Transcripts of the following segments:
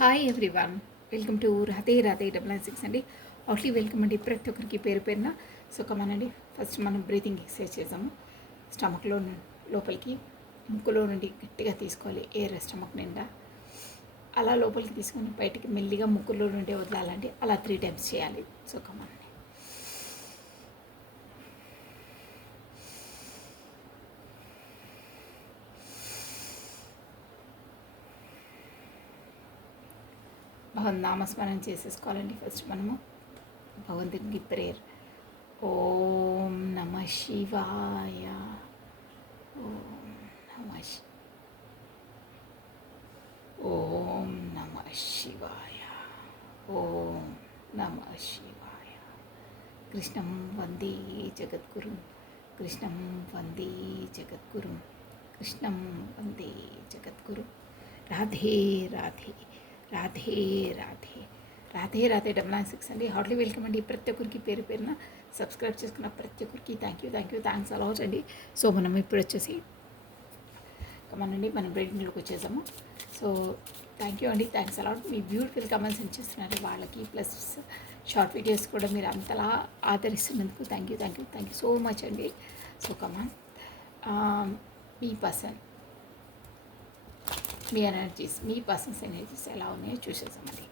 Hi everyone, welcome to Radhe Radhe 996 అండి. Hartley welcome అండి ప్రతి ఒక్కరికి పేరు పేరున. సో కమానండి, ఫస్ట్ మనం బ్రీతింగ్ ఎక్సర్సైజ్ చేద్దాము. స్టమక్లో లోపలికి ముక్కులో నుండి గట్టిగా తీసుకోవాలి ఎయిర్ స్టమక్ నిండా. అలా లోపలికి తీసుకొని బయటికి మెల్లిగా ముక్కులో నుండి వదలాలండి. అలా 3 టైమ్స్ చేయాలి. సో కమానండి. భగవన్ నామస్మరణ చేసేసుకోవాలండి. ఫస్ట్ మనము భగవంతునికి ప్రేయర్. ఓం నమ శివాయ, ఓం నమ ఓం నమ శివాయ, ఓం నమ శివాయ. కృష్ణం వందే జగద్గురుం, కృష్ణం వందే జగద్గురుం, కృష్ణం వందే జగద్గురు. రాధే రాధే, రాధే రాధే, రాధే రాధే 996 అండి. హార్ట్లీ వెల్కమ్ అండి ప్రతి ఒక్కరికి పేరు పేరున. సబ్స్క్రైబ్ చేసుకున్న ప్రతి ఒక్కరికి థ్యాంక్ యూ, థ్యాంక్స్ అలాట్ అండి. సో మనం ఇప్పుడు వచ్చేసి కమనండి మనం బ్రీడింగ్లోకి వచ్చేసాము. సో థ్యాంక్ యూ అండి, థ్యాంక్స్ అలాట్. మీ బ్యూటిఫుల్ కమెంట్స్ ఇచ్చేస్తున్నారు వాళ్ళకి, ప్లస్ షార్ట్ వీడియోస్ కూడా మీరు అంతలా ఆదరిస్తున్నందుకు థ్యాంక్ యూ సో మచ్ అండి. సో కమాన్, మీ పర్సన్, మీ ఎనర్జీస్, మీ పర్సన్స్ ఎనర్జీస్ ఎలా ఉన్నాయో చూసేసామండి.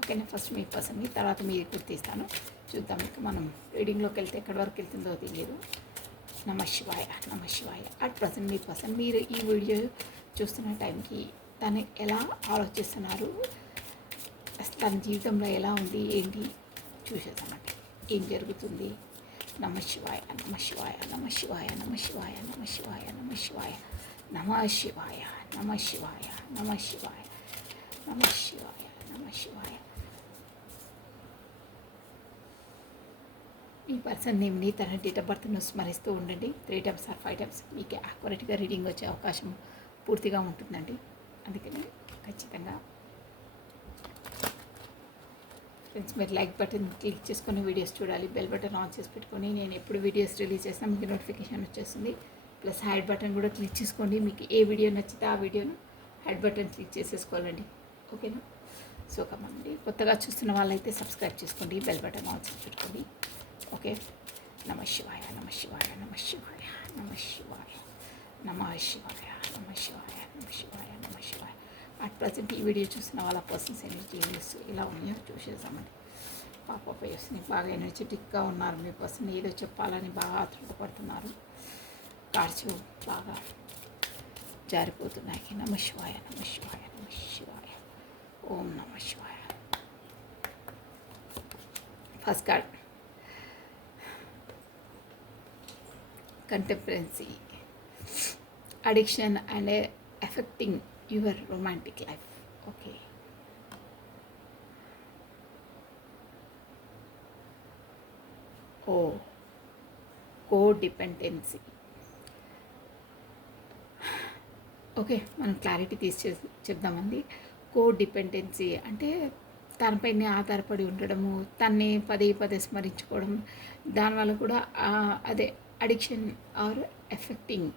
ఓకేనా, ఫస్ట్ మీ పర్సన్కి, తర్వాత మీరు గుర్తిస్తాను. చూద్దాం. ఇక మనం రీడింగ్లోకి వెళ్తే ఎక్కడి వరకు వెళ్తుందో తెలియదు. నమ శివాయ, నమ శివాయ. అట్ ప్రజెంట్ మీ పర్సన్, మీరు ఈ వీడియో చూస్తున్న టైంకి తను ఎలా ఆలోచిస్తున్నారు, తన జీవితంలో ఎలా ఉంది ఏంటి చూసేసామండి. ఏం జరుగుతుంది. నమ శివాయ, నమ శివాయ, నమ శివాయ, నమ శివాయ, నమ శివాయ, నమ శివాయ, నమ శివాయ, నమ శివాయ, నమ శివాయ, నమ శివాయ, నమ శివాయ. ఈ పర్సన్ నేమ్ని, తన డేట్ ఆఫ్ బర్త్ను స్మరిస్తూ ఉండండి. 3 టైమ్స్ ఆర్ 5 టైమ్స్ మీకు యాక్యురేట్గా రీడింగ్ వచ్చే అవకాశం పూర్తిగా ఉంటుందండి. అందుకని ఖచ్చితంగా ఫ్రెండ్స్ మీరు లైక్ బటన్ క్లిక్ చేసుకొని వీడియోస్ చూడాలి. బెల్ బటన్ ఆన్ చేసి పెట్టుకొని నేను ఎప్పుడు వీడియోస్ రిలీజ్ చేసినా మీకు నోటిఫికేషన్ వచ్చేస్తుంది. ప్లస్ హైడ్ బటన్ కూడా క్లిక్ చేసుకోండి. మీకు ఏ వీడియో నచ్చితే ఆ వీడియోను హైడ్ బటన్ క్లిక్ చేసేసుకోవాలండి. ఓకేనా. సో కమండి, కొత్తగా చూస్తున్న వాళ్ళైతే సబ్స్క్రైబ్ చేసుకోండి, బెల్ బటన్ ఆన్ చేసి పెట్టుకోండి. ఓకే. నమ శివాయ, నమ శివాయ, నమ శివాయ, నమ శివాయ, నమ శివాయ, నమ శివాయ, నమ శివాయ, నమ శివాయ. అట్ ప్రజెంట్ ఈ వీడియో చూసిన వాళ్ళ పర్సన్స్ ఎనర్జీస్ ఇలా ఉన్నాయో చూసేసామండి. పాప వస్తుంది, బాగా ఎనర్జెటిక్గా ఉన్నారు. మీ పర్సన్ ఏదో చెప్పాలని బాగా ఆతృతపడుతున్నారు. కార్డ్స్ బాగా జారిపోతున్నాయి. నమ శివాయ, నమ శివాయ, నమ శివాయ, ఓం నమ శివాయ. First card contemporary, addiction and affecting your romantic life. Okay. Oh, codependency. Okay, మనం క్లారిటీ చెప్దామండి. కోడిపెండెన్సీ అంటే తనపైనే ఆధారపడి ఉండడము, తన్నే పదే పదే స్మరించుకోవడం, దానివల్ల కూడా అదే addiction are affecting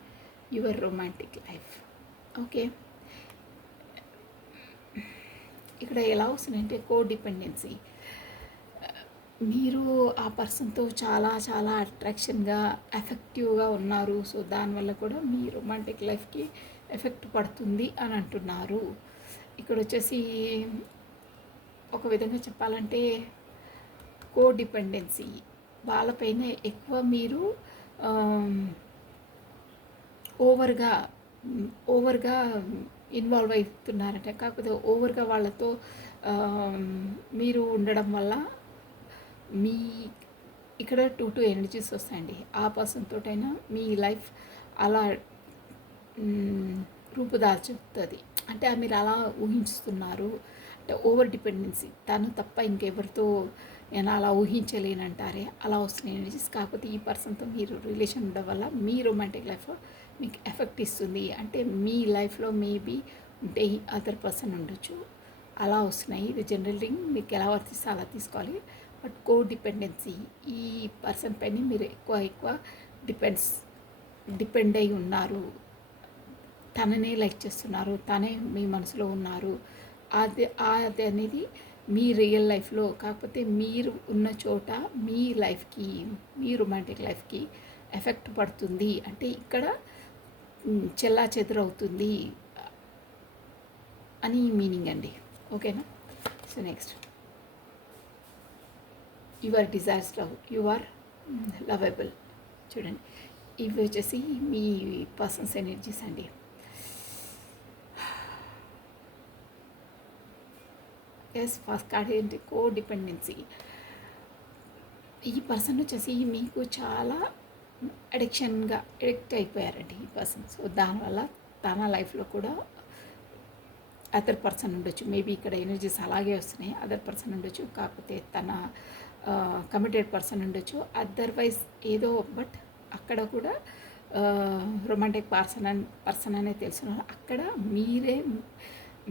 your romantic life. Okay, ఇక్కడ ఎలా వస్తుందంటే కోడిపెండెన్సీ, మీరు ఆ పర్సన్తో చాలా చాలా అట్రాక్షన్గా ఎఫెక్టివ్గా ఉన్నారు. సో దానివల్ల కూడా మీ రొమాంటిక్ లైఫ్కి ఎఫెక్ట్ పడుతుంది అని అంటున్నారు. ఇక్కడ వచ్చేసి ఒక విధంగా చెప్పాలంటే కోడిపెండెన్సీ వాళ్ళపైన ఎక్కువ మీరు ఓవర్గా ఇన్వాల్వ్ అవుతున్నారంటే, కాకపోతే ఓవర్గా వాళ్ళతో మీరు ఉండడం వల్ల మీ ఇక్కడ 2 ఎనర్జీస్ వస్తాయండి. ఆ పర్సన్ తోటైనా మీ లైఫ్ అలా రూపుదాల్చుతుంది. అంటే మీరు అలా ఊహిస్తున్నారు. అంటే ఓవర్ డిపెండెన్సీ, తను తప్ప ఇంకెవరితో నేను అలా ఊహించలేనంటారే, అలా వస్తున్న ఎనర్జీస్. కాకపోతే ఈ పర్సన్తో మీరు రిలేషన్ ఉండడం వల్ల మీ రొమాంటిక్ లైఫ్ మీకు ఎఫెక్ట్ ఇస్తుంది. అంటే మీ లైఫ్లో మేబీ ఉంటే అదర్ పర్సన్ ఉండొచ్చు, అలా వస్తున్నాయి. ఇది జనరల్ థింగ్, మీకు ఎలా వర్తిస్తే అలా తీసుకోవాలి. బట్ కోడిపెండెన్సీ, ఈ పర్సన్ పైన మీరు ఎక్కువ డిపెండ్ అయి ఉన్నారు. తననే లైక్ చేస్తున్నారు, తనే మీ మనసులో ఉన్నారు, అది అనేది మీ రియల్ లైఫ్లో, కాకపోతే మీరు ఉన్న చోట మీ లైఫ్కి, మీ రొమాంటిక్ లైఫ్కి ఎఫెక్ట్ పడుతుంది అంటే ఇక్కడ చెల్లా చెదరవుతుంది అని మీనింగ్ అండి. ఓకేనా? So next, your desires love, you are lovable. చూడండి, ఇవి వచ్చేసి మీ పర్సన్స్ ఎనర్జీస్ అండి. ఎస్, ఫస్ట్ కార్డ్ ఏంటి? కో డిపెండెన్సీ. ఈ పర్సన్ వచ్చేసి మీకు చాలా అడిక్ట్ అయిపోయారండి ఈ పర్సన్. సో దానివల్ల తన లైఫ్లో కూడా అదర్ పర్సన్ ఉండొచ్చు. మేబీ ఇక్కడ ఎనర్జీస్ అలాగే వస్తున్నాయి. అదర్ పర్సన్ ఉండొచ్చు, కాకపోతే తన కమిటెడ్ పర్సన్ ఉండొచ్చు, అదర్వైజ్ ఏదో. బట్ అక్కడ కూడా రొమాంటిక్ పర్సన్ అనే తెలుసున్నారు. అక్కడ మీరే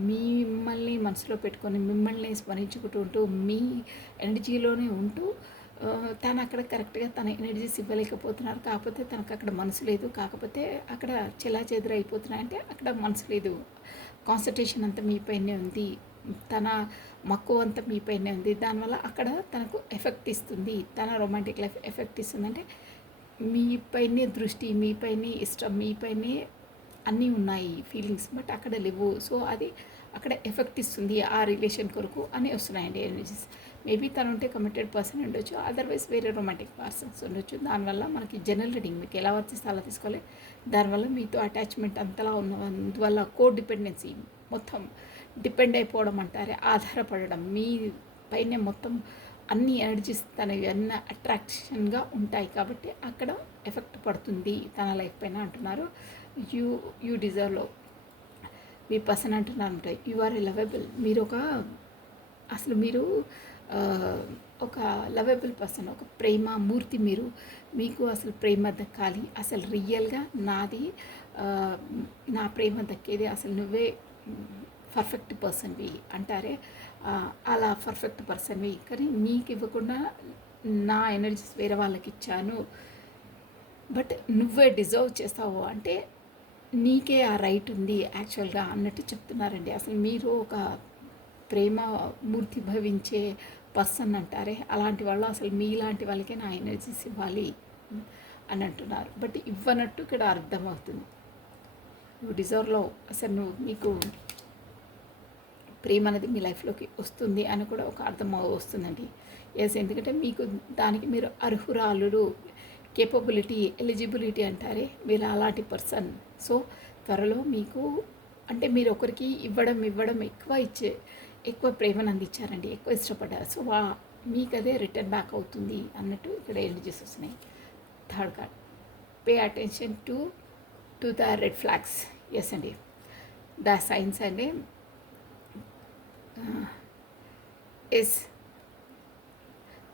మిమ్మల్ని మనసులో పెట్టుకొని మిమ్మల్ని స్మరించుకుంటూ మీ ఎనర్జీలోనే ఉంటూ తను అక్కడ కరెక్ట్గా తన ఎనర్జీస్ ఇవ్వలేకపోతున్నారు. కాకపోతే తనకు అక్కడ మనసు లేదు. కాకపోతే అక్కడ చెల్లాచెదురు అయిపోతున్నాయంటే అక్కడ మనసు లేదు. కాన్సన్ట్రేషన్ అంతా మీపైనే ఉంది, తన మక్కువ అంతా మీపైనే ఉంది. దానివల్ల అక్కడ తనకు ఎఫెక్ట్ ఇస్తుంది, తన రొమాంటిక్ లైఫ్ ఎఫెక్ట్ ఇస్తుంది. అంటే మీపైనే దృష్టి, మీపైనే ఇష్టం, మీపైనే అన్నీ ఉన్నాయి ఫీలింగ్స్, బట్ అక్కడ లేవు. సో అది అక్కడ ఎఫెక్ట్ ఇస్తుంది ఆ రిలేషన్ కొరకు అని వస్తున్నాయండి ఎనర్జీస్. మేబీ తను ఉంటే కమిటెడ్ పర్సన్ ఉండొచ్చు, అదర్వైజ్ వేరే రొమాంటిక్ పర్సన్స్ ఉండొచ్చు. దానివల్ల మనకి జనరల్ రీడింగ్ మీకు ఎలా వర్తిస్తే అలా తీసుకోవాలి. దానివల్ల మీతో అటాచ్మెంట్ అంతలా ఉన్నందువల్ల కో డిపెండెన్సీ, మొత్తం డిపెండ్ అయిపోవడం అంటారే, ఆధారపడడం, మీ పైనే మొత్తం అన్ని ఎనర్జీస్ తనవి అన్న అట్రాక్షన్గా ఉంటాయి. కాబట్టి అక్కడ ఎఫెక్ట్ పడుతుంది తన లైఫ్ పైన అంటున్నారు. యూ డిజర్వ్ మీ పర్సన్ అంటున్నారు యు ఆర్ ఎ లవబుల్. మీరు మీరు ఒక లవబుల్ పర్సన్, ఒక ప్రేమ మూర్తి. మీకు అసలు ప్రేమ దక్కాలి, అసలు రియల్గా నా ప్రేమ దక్కేది, అసలు నువ్వే పర్ఫెక్ట్ పర్సన్వి అంటారే, అలా పర్ఫెక్ట్ పర్సన్వి. కానీ నీకు ఇవ్వకుండా నా ఎనర్జీస్ వేరే వాళ్ళకి ఇచ్చాను, బట్ నువ్వే డిజర్వ్ చేస్తావు అంటే నీకే ఆ రైట్ ఉంది యాక్చువల్గా అన్నట్టు చెప్తున్నారండి. అసలు మీరు ఒక ప్రేమ మూర్తి భవించే పర్సన్ అంటారే, అలాంటి వాళ్ళు అసలు మీలాంటి వాళ్ళకే నా ఎనర్జీస్ ఇవ్వాలి అని అంటున్నారు. బట్ ఇవ్వనట్టు ఇక్కడ అర్థమవుతుంది. నువ్వు డిజర్వ్లో అసలు మీకు ప్రేమ అనేది మీ లైఫ్లోకి వస్తుంది అని కూడా ఒక అర్థం వస్తుందండి. ఎస్, ఎందుకంటే మీకు దానికి మీరు అర్హురాలు, కేపబిలిటీ, ఎలిజిబిలిటీ అంటారే, మీరు అలాంటి పర్సన్. సో త్వరలో మీకు అంటే మీరు ఒకరికి ఇవ్వడం ఎక్కువ ప్రేమను అందించారండి, ఎక్కువ ఇష్టపడ్డారు. సో మీకు అదే రిటర్న్ బ్యాక్ అవుతుంది అన్నట్టు ఇక్కడ ఎనర్జీస్ వస్తున్నాయి. Third card, pay attention to the red flags. Yes అండి, ద సైన్స్ అండి. Yes,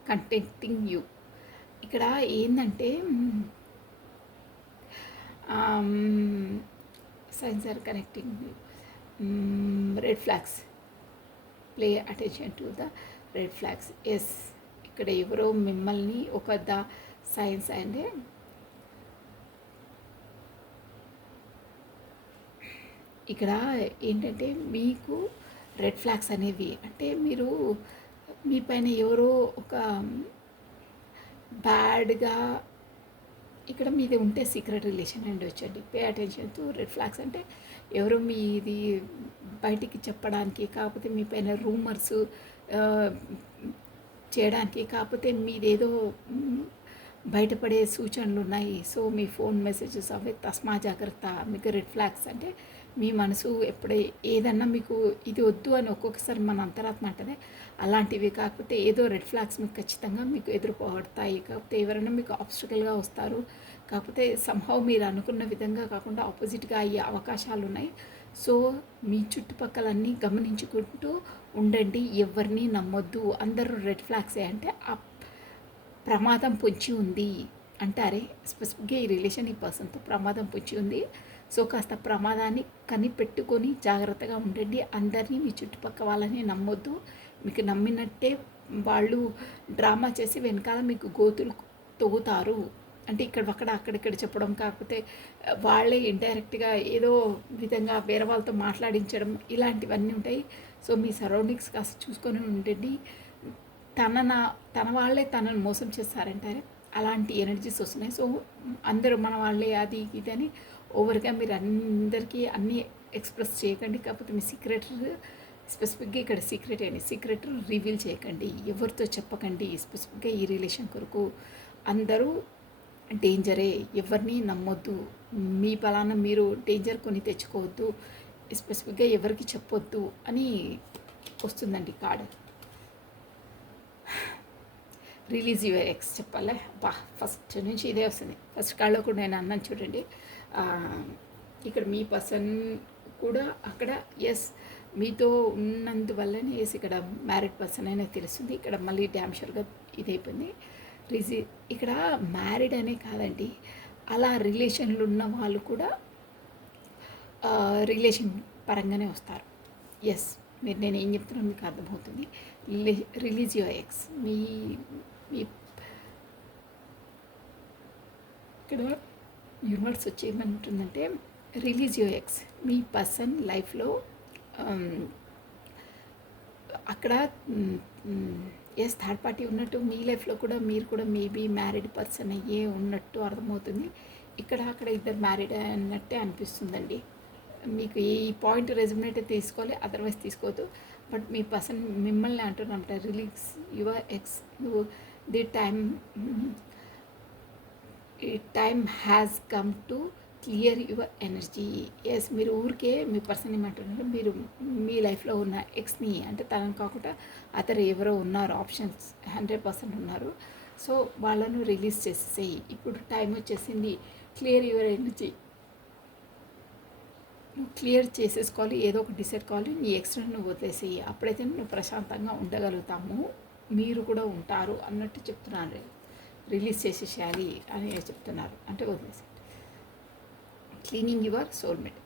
contenting you. ఇక్కడ ఏంటంటే signs are connecting red flags, play attention to the red flags. Yes, ఇక్కడ ఎవరో మిమ్మల్ని ద సైన్స్ అంటే ఇక్కడ ఏంటంటే మీకు రెడ్ ఫ్లాగ్స్ అనేవి అంటే మీ పైన ఎవరో ఒక బ్యాడ్గా ఇక్కడ మీది ఉంటే సీక్రెట్ రిలేషన్ అండి వచ్చండి. Pay attention to red flags అంటే ఎవరో మీది బయటికి చెప్పడానికి, కాకపోతే మీ పైన రూమర్స్ చేయడానికి, కాకపోతే మీదేదో బయటపడే సూచనలు ఉన్నాయి. సో మీ ఫోన్ మెసేజెస్ అవి తస్మా జాగ్రత్త. మీకు రెడ్ ఫ్లాగ్స్ అంటే మీ మనసు ఏదన్నా మీకు ఇది వద్దు అని ఒక్కొక్కసారి మన అంతరాత్మ అంటేనే అలాంటివి. కాకపోతే ఏదో రెడ్ ఫ్లాగ్స్ మీకు ఖచ్చితంగా మీకు ఎదురుపడతాయి. కాకపోతే ఎవరైనా మీకు ఆబ్స్టికల్గా వస్తారు, కాకపోతే సంహౌ మీరు అనుకున్న విధంగా కాకుండా ఆపోజిట్గా అయ్యే అవకాశాలు ఉన్నాయి. సో మీ చుట్టుపక్కలన్నీ గమనించుకుంటూ ఉండండి, ఎవరిని నమ్మొద్దు. అందరూ రెడ్ ఫ్లాగ్సే అంటే ఆ ప్రమాదం పొంచి ఉంది అంటారే. స్పెసిఫిక్గా ఈ రిలేషన్ ఈ పర్సన్తో ప్రమాదం పొంచి ఉంది. సో కాస్త ప్రమాదాన్ని కనిపెట్టుకొని జాగ్రత్తగా ఉండండి. అందరినీ మీ చుట్టుపక్కల వాళ్ళని నమ్మొద్దు. మీకు నమ్మినట్టే వాళ్ళు డ్రామా చేసి వెనకాల మీకు గోతులు తవ్వుతారు అంటే ఇక్కడ అక్కడిక్కడ చెప్పడం కాకపోతే వాళ్ళే ఇండైరెక్ట్గా ఏదో విధంగా వేరే వాళ్ళతో మాట్లాడించడం ఇలాంటివన్నీ ఉంటాయి. సో మీ సరౌండింగ్స్ కాస్త చూసుకొని ఉండండి. తన వాళ్ళే తనను మోసం చేస్తారంటారే అలాంటి ఎనర్జీస్ వస్తున్నాయి. సో అందరూ మన వాళ్ళే అది ఇది అని ఓవర్గా మీరు అందరికీ అన్నీ ఎక్స్ప్రెస్ చేయకండి. కాకపోతే మీ సీక్రెట్ స్పెసిఫిక్గా ఇక్కడ సీక్రెట్ అండి, సీక్రెట్ రివీల్ చేయకండి, ఎవరితో చెప్పకండి. స్పెసిఫిక్గా ఈ రిలేషన్ కొరకు అందరూ డేంజరే, ఎవరిని నమ్మొద్దు, మీ పలానా మీరు డేంజర్ కొని తెచ్చుకోవద్దు, స్పెసిఫిక్గా ఎవరికి చెప్పొద్దు అని వస్తుందండి కార్డు. రిలీజ్ యువర్ ఎక్స్ చెప్పాలి. ఫస్ట్ నుంచి ఇదే వస్తుంది. ఫస్ట్ కార్డులో కూడా నేను అన్నాను చూడండి, ఇక్కడ మీ పర్సన్ కూడా అక్కడ ఎస్ మీతో ఉన్నందువల్లనే ఎస్ ఇక్కడ మ్యారీడ్ పర్సన్ అయినా తెలుస్తుంది. ఇక్కడ మళ్ళీ డ్యామ్ షూర్గా ఇదైపోయింది. ఇక్కడ మ్యారీడ్ అనే కాదండి, అలా రిలేషన్లు ఉన్న వాళ్ళు కూడా రిలేషన్ పరంగానే వస్తారు. ఎస్ మీరు నేను ఏం చెప్తున్నాను మీకు అర్థమవుతుంది. Release your X. మీ ఇక్కడ యూనివర్స్ వచ్చి ఏమంటుందంటే release your X. Me person లైఫ్లో అక్కడ ఎస్ థర్డ్ పార్టీ ఉన్నట్టు మీ లైఫ్లో కూడా మీరు కూడా మేబీ మ్యారీడ్ పర్సన్ అయ్యే ఉన్నట్టు అర్థమవుతుంది. ఇక్కడ అక్కడ ఇద్దరు మ్యారీడ్ అన్నట్టే అనిపిస్తుందండి. మీకు ఈ పాయింట్ రెజ్యుమినేట్ తీసుకోవాలి, అదర్వైజ్ తీసుకోవద్దు. బట్ మీ పర్సన్ మిమ్మల్ని అంటున్నమాట release your ex. The time has come to clear your energy. Yes మీరు ఊరికే మీ పర్సన్ ఏమంటున్నారు, మీరు మీ లైఫ్లో ఉన్న ఎక్స్ని అంటే తనని కాకుండా అతను ఎవరో ఉన్నారు, ఆప్షన్స్ 100% ఉన్నారు. సో వాళ్ళను రిలీజ్ చేసేసేయి. ఇప్పుడు టైం వచ్చేసింది, క్లియర్ యువర్ ఎనర్జీ. నువ్వు క్లియర్ చేసేసుకోవాలి, ఏదో ఒకటి డిసైడ్ కావాలి, నీ ఎక్స్ట్రా నువ్వు వదిలేసేయి. అప్పుడైతే నువ్వు ప్రశాంతంగా ఉండగలుగుతాము, మీరు కూడా ఉంటారు అన్నట్టు చెప్తున్నారు. రిలీజ్ చేసేసేయాలి అని చెప్తున్నారు, అంటే వదిలేసి. Cleaning your soulmate.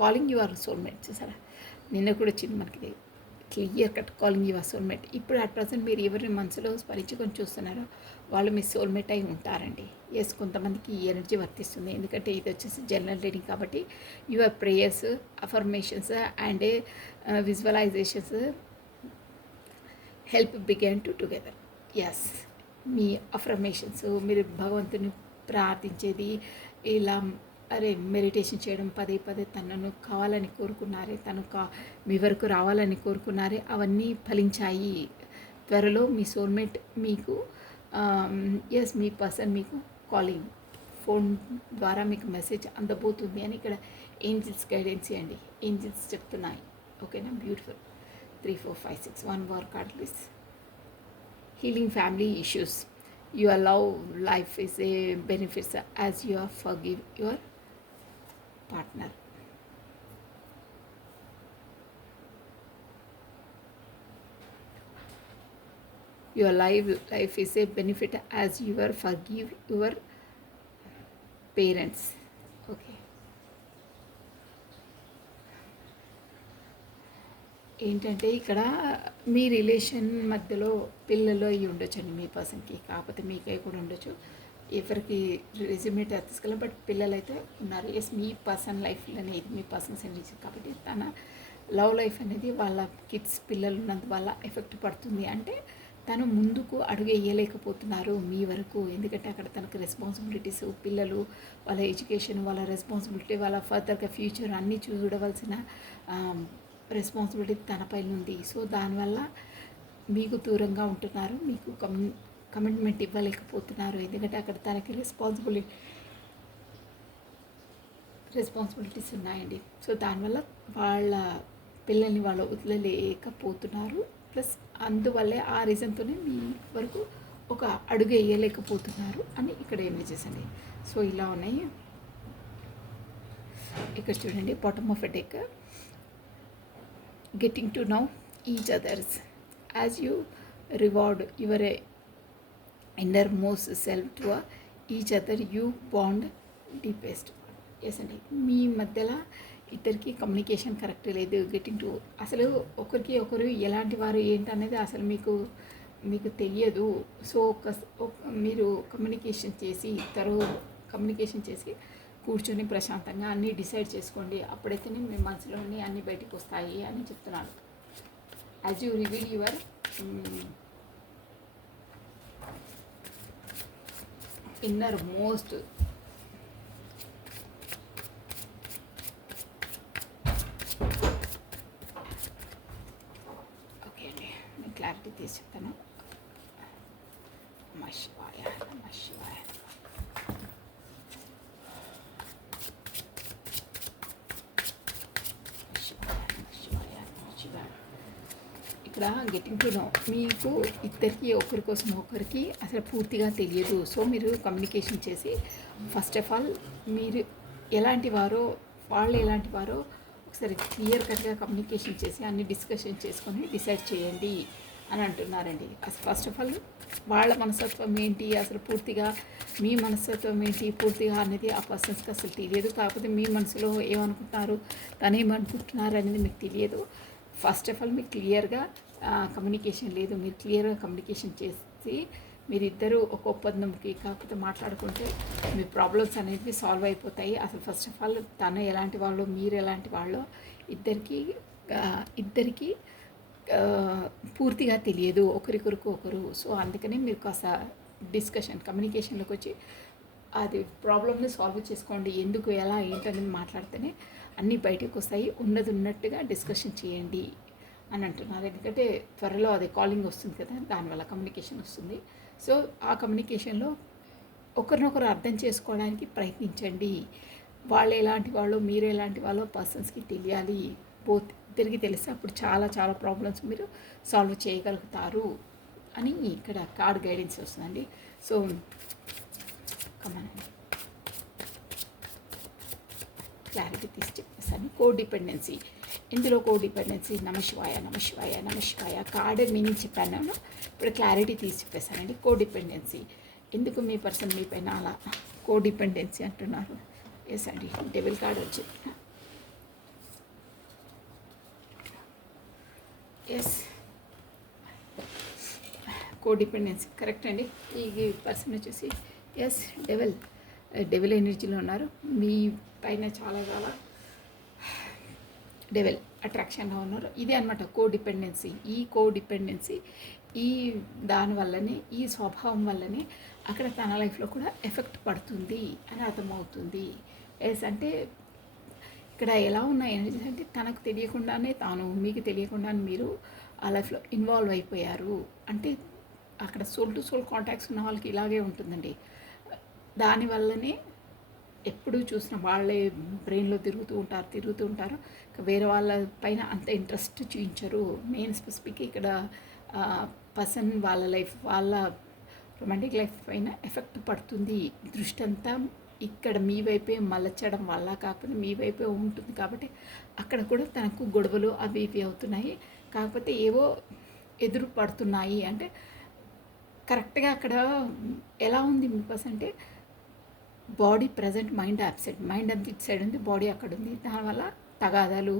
Calling your soulmate. చూసారా, నిన్న కూడా వచ్చింది మనకి clear cut calling your soulmate. ఇప్పుడు అట్ ప్రజెంట్ మీరు ఎవరిని మనసులో స్మరించుకొని చూస్తున్నారో వాళ్ళు మీ సోల్మేట్ అయి ఉంటారండి. కొంతమందికి ఈ ఎనర్జీ వర్తిస్తుంది, ఎందుకంటే ఇది వచ్చేసి జనరల్ రీడింగ్ కాబట్టి your prayers, affirmations and visualisations help began together. మీ అఫర్మేషన్స్, మీరు భగవంతుని ప్రార్థించేది, ఇలా మెడిటేషన్ చేయడం, పదే తనను కావాలని కోరుకున్నారే, తను మీ వరకు రావాలని కోరుకున్నారే, అవన్నీ ఫలించాయి. త్వరలో మీ సోల్మేట్ మీకు మీ పర్సన్ మీకు కాలింగ్ ఫోన్ ద్వారా మీకు మెసేజ్ అందబోతుంది అని ఇక్కడ ఏంజిల్స్ గైడెన్స్ ఇవ్వండి. ఏంజిల్స్ చెప్తున్నాయి. ఓకేనా, beautiful. 3 4 5 6 1 more card please. Healing family issues. Your love life is a benefits as you forgive your partner. Your life is a benefit as you forgive your parents. Okay. ఏంటంటే ఇక్కడ మీ relation మధ్యలో పిల్లలు అయ్యి ఉండొచ్చండి మీ పర్సన్కి, కాకపోతే మీకై కూడా ఉండొచ్చు. ఎవరికి రెజ్యూమేట్ తీసుకెళ్ళాలి, బట్ పిల్లలు అయితే ఉన్నారు. మీ పర్సన్ లైఫ్లోనే ఇది మీ పర్సన్ సెండించింది కాబట్టి తన లవ్ లైఫ్ అనేది వాళ్ళ కిడ్స్ పిల్లలు ఉన్నందువల్ల ఎఫెక్ట్ పడుతుంది. అంటే తను ముందుకు అడుగు వేయలేకపోతున్నారు మీ వరకు, ఎందుకంటే అక్కడ తనకు రెస్పాన్సిబిలిటీస్, పిల్లలు, వాళ్ళ ఎడ్యుకేషన్, వాళ్ళ రెస్పాన్సిబిలిటీ, వాళ్ళ ఫర్దర్గా ఫ్యూచర్ అన్నీ చూడవలసిన రెస్పాన్సిబిలిటీ తనపైన ఉంది. సో దానివల్ల మీకు దూరంగా ఉంటున్నారు, మీకు కమిట్మెంట్ ఇవ్వలేకపోతున్నారు, ఎందుకంటే అక్కడ తనకి రెస్పాన్సిబిలిటీస్ ఉన్నాయండి. సో దానివల్ల వాళ్ళ పిల్లల్ని వాళ్ళు వదలలేకపోతున్నారు. ప్లస్ అందువల్లే ఆ రీజన్తోనే మీ వరకు ఒక అడుగు వేయలేకపోతున్నారు అని ఇక్కడ ఇమేజెస్ అండి. సో ఇలా ఉన్నాయి. ఇక్కడ చూడండి, bottom of a deck. Getting to know each others as you reward your innermost self to each other you bond deepest. అండి, మీ మధ్యలో ఇద్దరికి కమ్యూనికేషన్ కరెక్ట్ లేదు. గెటింగ్ టు అసలు ఒకరికి ఒకరు ఎలాంటి వారు ఏంటనేది అసలు మీకు మీకు తెలియదు. సో మీరు కమ్యూనికేషన్ చేసి కూర్చొని ప్రశాంతంగా అన్నీ డిసైడ్ చేసుకోండి. అప్పుడైతేనే మీ మనసులోని అన్నీ బయటకు వస్తాయి అని చెప్తున్నాను. As you reveal your inner most okay అండి, నేను క్లారిటీ తీసి చెప్తాను. నమః శివాయ, నమః శివాయ. ఇక్కడ గెటింగ్ టు నో, మీకు ఇద్దరికి ఒకరి కోసం ఒకరికి అసలు పూర్తిగా తెలియదు. సో మీరు కమ్యూనికేషన్ చేసి ఫస్ట్ ఆఫ్ ఆల్ మీరు ఎలాంటి వారో వాళ్ళు ఎలాంటి వారో ఒకసారి క్లియర్ కట్గా కమ్యూనికేషన్ చేసి అన్ని డిస్కషన్ చేసుకొని డిసైడ్ చేయండి అని అంటున్నారండి. అసలు ఫస్ట్ ఆఫ్ ఆల్ వాళ్ళ మనస్తత్వం ఏంటి, అసలు పూర్తిగా మీ మనస్తత్వం ఏంటి పూర్తిగా అనేది ఆ పర్సన్స్కి అసలు తెలియదు. కాకపోతే మీ మనసులో ఏమనుకుంటున్నారు, తను ఏమనుకుంటున్నారు అనేది మీకు తెలియదు. ఫస్ట్ ఆఫ్ ఆల్ మీకు క్లియర్గా కమ్యూనికేషన్ లేదు. మీరు క్లియర్గా కమ్యూనికేషన్ చేసి మీరిద్దరూ ఒక ఒప్పందంకి కాకపోతే మాట్లాడుకుంటే మీ ప్రాబ్లమ్స్ అనేవి సాల్వ్ అయిపోతాయి. అసలు ఫస్ట్ ఆఫ్ ఆల్ తను ఎలాంటి వాళ్ళు మీరు ఎలాంటి వాళ్ళు ఇద్దరికి పూర్తిగా తెలియదు ఒకరికొరకు ఒకరు. సో అందుకని మీరు కాస్త కమ్యూనికేషన్లోకి వచ్చి అది ప్రాబ్లమ్ని సాల్వ్ చేసుకోండి. ఎందుకు ఎలా ఏంటనేది మాట్లాడితేనే అన్నీ బయటకు వస్తాయి. ఉన్నది ఉన్నట్టుగా డిస్కషన్ చేయండి అని అంటున్నారు. ఎందుకంటే త్వరలో అది కాలింగ్ వస్తుంది కదా, దానివల్ల కమ్యూనికేషన్ వస్తుంది. సో ఆ కమ్యూనికేషన్లో ఒకరినొకరు అర్థం చేసుకోవడానికి ప్రయత్నించండి. వాళ్ళు ఎలాంటి వాళ్ళు మీరు ఎలాంటి వాళ్ళో పర్సన్స్కి తెలియాలి. ఇద్దరికి తెలిస్తే అప్పుడు చాలా చాలా ప్రాబ్లమ్స్ మీరు సాల్వ్ చేయగలుగుతారు అని ఇక్కడ కార్డ్ గైడెన్స్ వస్తుందండి. సో కమానండి, క్లారిటీ తీసి చెప్పేసాను. కోడిపెండెన్సీ, ఇందులో కోడిపెండెన్సీ నమశివాయ నమశివాయ నమశివాయ కార్డ్ మీనింగ్ చెప్పాను. ఇప్పుడు క్లారిటీ తీసి చెప్పేసానండి. కోడిపెండెన్సీ, ఎందుకు మీ పర్సన్ మీ పైన అలా కోడిపెండెన్సీ అంటున్నారు? ఎస్ అండి, డెవిల్ కార్డ్ వచ్చింది. ఎస్, కోడిపెండెన్సీ కరెక్ట్ అండి. ఈ పర్సన్ వచ్చేసి ఎస్ డెవిల్ ఎనర్జీలో ఉన్నారు. మీ పైన చాలా చాలా డెవిల్ అట్రాక్షన్గా ఉన్నారు. ఇదే అనమాట కోడిపెండెన్సీ. ఈ దానివల్లనే ఈ స్వభావం వల్లనే అక్కడ తన లైఫ్లో కూడా ఎఫెక్ట్ పడుతుంది అని అర్థమవుతుంది. ఎస్ అంటే ఇక్కడ ఎలా ఉన్న ఎనర్జీస్ అంటే తనకు తెలియకుండానే మీకు తెలియకుండానే మీరు ఆ లైఫ్లో ఇన్వాల్వ్ అయిపోయారు. అంటే అక్కడ సోల్ టు సోల్ కాంటాక్ట్స్ ఉన్న వాళ్ళకి ఇలాగే ఉంటుందండి. దానివల్లనే ఎప్పుడు చూసిన వాళ్ళే బ్రెయిన్లో తిరుగుతూ ఉంటారు. వేరే వాళ్ళ పైన అంత ఇంట్రెస్ట్ చూపించరు. మెయిన్ స్పెసిఫిక్ ఇక్కడ పర్సన్ వాళ్ళ లైఫ్, వాళ్ళ రొమాంటిక్ లైఫ్ పైన ఎఫెక్ట్ పడుతుంది. దృష్టి అంతా ఇక్కడ మీ వైపే మలచడం వల్ల, కాకపోతే మీ వైపే ఉంటుంది కాబట్టి అక్కడ కూడా తనకు గొడవలు అవి ఇవి అవుతున్నాయి. కాకపోతే ఏవో ఎదురు పడుతున్నాయి. అంటే కరెక్ట్గా అక్కడ ఎలా ఉంది మీ పర్సన్ అంటే body present, mind absent. Mind అంత ఇటు సైడ్ ఉంది, బాడీ అక్కడ ఉంది. దానివల్ల తగాదాలు,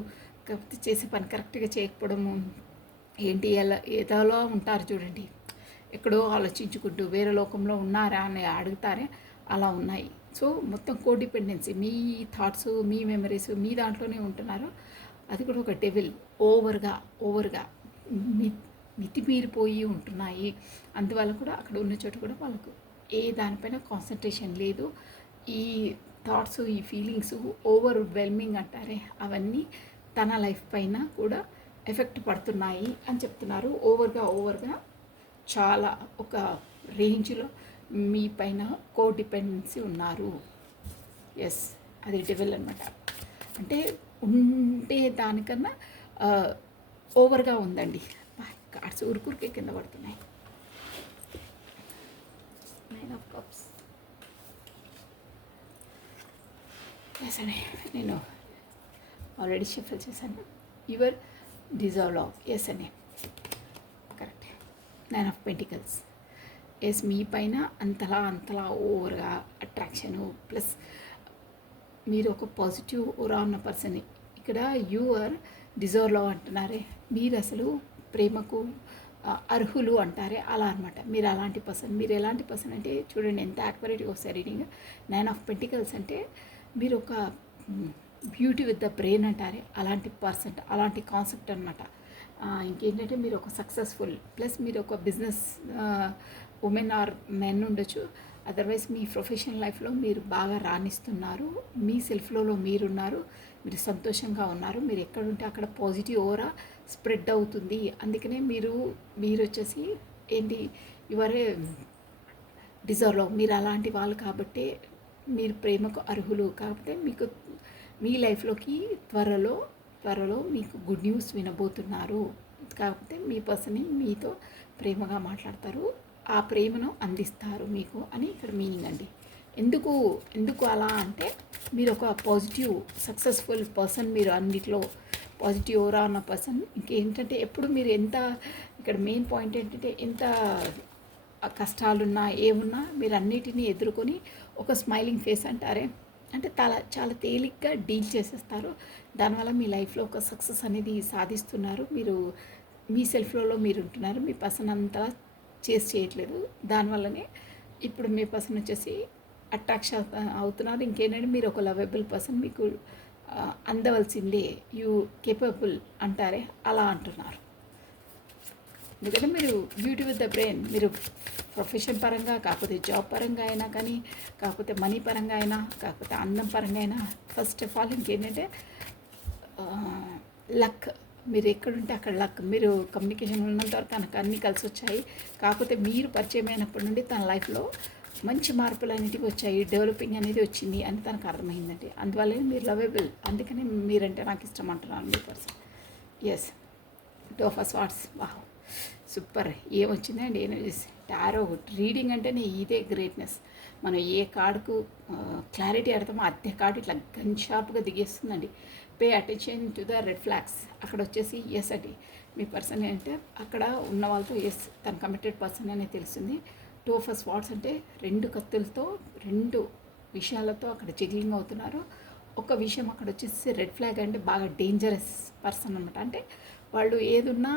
కాకపోతే చేసే పని కరెక్ట్గా చేయకపోవడము, ఏంటి ఏదోలా ఉంటారు చూడండి, ఎక్కడో ఆలోచించుకుంటూ వేరే లోకంలో ఉన్నారా అని అడుగుతారే అలా ఉన్నాయి. సో మొత్తం కోడిపెండెన్సీ, మీ థాట్స్ మీ మెమరీస్ మీ దాంట్లోనే ఉంటున్నారు. అది కూడా ఒక డెవిల్ ఓవర్గా మితిమీరిపోయి ఉంటున్నాయి. అందువల్ల కూడా అక్కడ ఉన్న చోటు కూడా వాళ్ళకు ఏ దానిపైన కాన్సన్ట్రేషన్ లేదు. ఈ థాట్స్ ఈ ఫీలింగ్స్ ఓవర్వెల్మింగ్ అంటారే అవన్నీ తన లైఫ్ పైన కూడా ఎఫెక్ట్ పడుతున్నాయి అని చెప్తున్నారు. ఓవర్గా చాలా ఒక రేంజ్లో మీ పైన కోడిపెండెన్సీ ఉన్నారు. ఎస్, అది డెవిల్ అనమాట. అంటే ఉండే దానికన్నా ఓవర్గా ఉందండి. కార్డ్స్ ఉరుకురికే కింద పడుతున్నాయి. 9 of Cups. ఎస్ అండి, నేను ఆల్రెడీ షఫల్ చేశాను. Your deserve love. ఎస్ అండి, కరెక్ట్. 9 of Pentacles. ఎస్, మీ పైన అంతలా ఓవర్గా అట్రాక్షను ప్లస్ మీరు ఒక పాజిటివ్ ఓరా ఉన్న పర్సన్. ఇక్కడ యువర్ డిజర్వ్ లవ్ అంటున్నారే, మీరు అసలు ప్రేమకు అర్హులు అంటారే అలా అనమాట. మీరు అలాంటి పర్సన్. మీరు ఎలాంటి పర్సన్ అంటే చూడండి ఎంత యాక్యురేట్గా వస్తాయి రీడింగ్. 9 ఆఫ్ పెంటికల్స్ అంటే మీరు ఒక బ్యూటీ విత్ ద బ్రెయిన్ అంటారే అలాంటి పర్సన్, అలాంటి కాన్సెప్ట్ అనమాట. ఇంకేంటంటే మీరు ఒక సక్సెస్ఫుల్ ప్లస్ మీరు ఒక బిజినెస్ ఉమెన్ ఆర్ మెన్ ఉండొచ్చు. అదర్వైజ్ మీ ప్రొఫెషనల్ లైఫ్లో మీరు బాగా రాణిస్తున్నారు, మీ సెల్ఫ్లో మీరున్నారు, మీరు సంతోషంగా ఉన్నారు, మీరు ఎక్కడుంటే అక్కడ పాజిటివ్ ఓరా స్ప్రెడ్ అవుతుంది. అందుకనే మీరు వచ్చేసి ఏంటి యువరే డిజర్వ్, మీరు అలాంటి వాళ్ళు కాబట్టి మీరు ప్రేమకు అర్హులు. కాకపోతే మీకు మీ లైఫ్లోకి త్వరలో మీకు గుడ్ న్యూస్ వినబోతున్నారు. కాకపోతే మీ పర్సన్ని మీతో ప్రేమగా మాట్లాడతారు, ఆ ప్రేమను అందిస్తారు మీకు అని ఇక్కడ మీనింగ్ అండి. ఎందుకు అలా అంటే మీరు ఒక పాజిటివ్ సక్సెస్ఫుల్ పర్సన్, మీరు అన్నిట్లో పాజిటివ్ ఓరా ఉన్న పర్సన్. ఇంకేంటంటే ఎప్పుడు మీరు ఎంత, ఇక్కడ మెయిన్ పాయింట్ ఏంటంటే ఎంత కష్టాలున్నా ఏమున్నా మీరు అన్నిటినీ ఎదుర్కొని ఒక స్మైలింగ్ ఫేస్ అంటారే అంటే చాలా తేలిగ్గా డీల్ చేసేస్తారు. దానివల్ల మీ లైఫ్లో ఒక సక్సెస్ అనేది సాధిస్తున్నారు. మీరు మీ సెల్ఫ్లో మీరు ఉంటున్నారు, మీ పర్సన్ అంతా చేయట్లేదు. దానివల్లనే ఇప్పుడు మీ పర్సన్ వచ్చేసి అట్రాక్షన్ అవుతున్నారు. ఇంకేంటంటే మీరు ఒక లవబుల్ పర్సన్, మీకు అందవలసిందే, యూ కేపబుల్ అంటారే అలా అంటున్నారు. ఎందుకంటే మీరు బ్యూటీ విత్ ద బ్రెయిన్, మీరు ప్రొఫెషన్ పరంగా కాకపోతే జాబ్ పరంగా అయినా కానీ, కాకపోతే మనీ పరంగా అయినా, కాకపోతే అందం పరంగా అయినా, ఫస్ట్ ఆఫ్ ఆల్ ఇంకేంటంటే లక్, మీరు ఎక్కడుంటే అక్కడ లక్. మీరు కమ్యూనికేషన్ ఉన్నంత వరకు తనకు అన్నీ కలిసి వచ్చాయి. కాకపోతే మీరు పరిచయం అయినప్పటి నుండి తన లైఫ్లో మంచి మార్పులు అనేటివి వచ్చాయి, డెవలపింగ్ అనేది వచ్చింది అని తనకు అర్థమైందండి. అందువల్లే మీరు లవబుల్, అందుకని మీరంటే నాకు ఇష్టం అంటున్నాను మీ పర్సన్. Yes, 2 of swords. వాహ్, సూపర్. ఏమొచ్చిందండి ఎనర్జీస్. టారో రీడింగ్ అంటేనే ఇదే గ్రేట్నెస్. మనం ఏ కార్డుకు క్లారిటీ అడతామో అదే కార్డు ఇట్లా గన్ షార్ప్గా దిగేస్తుందండి. Pay attention to the red flags. అక్కడ వచ్చేసి ఎస్ అండి, మీ పర్సన్ ఏంటంటే అక్కడ ఉన్న వాళ్ళతో ఎస్ తన కమిటెడ్ పర్సన్ అనేది తెలిసింది. 2 ఆఫ్ స్వార్డ్స్ అంటే 2 కత్తులతో 2 విషయాలతో అక్కడ జిగ్లింగ్ అవుతున్నారు. ఒక విషయం అక్కడ వచ్చేసి రెడ్ ఫ్లాగ్ అంటే బాగా డేంజరస్ పర్సన్ అనమాట. అంటే వాళ్ళు ఏదున్నా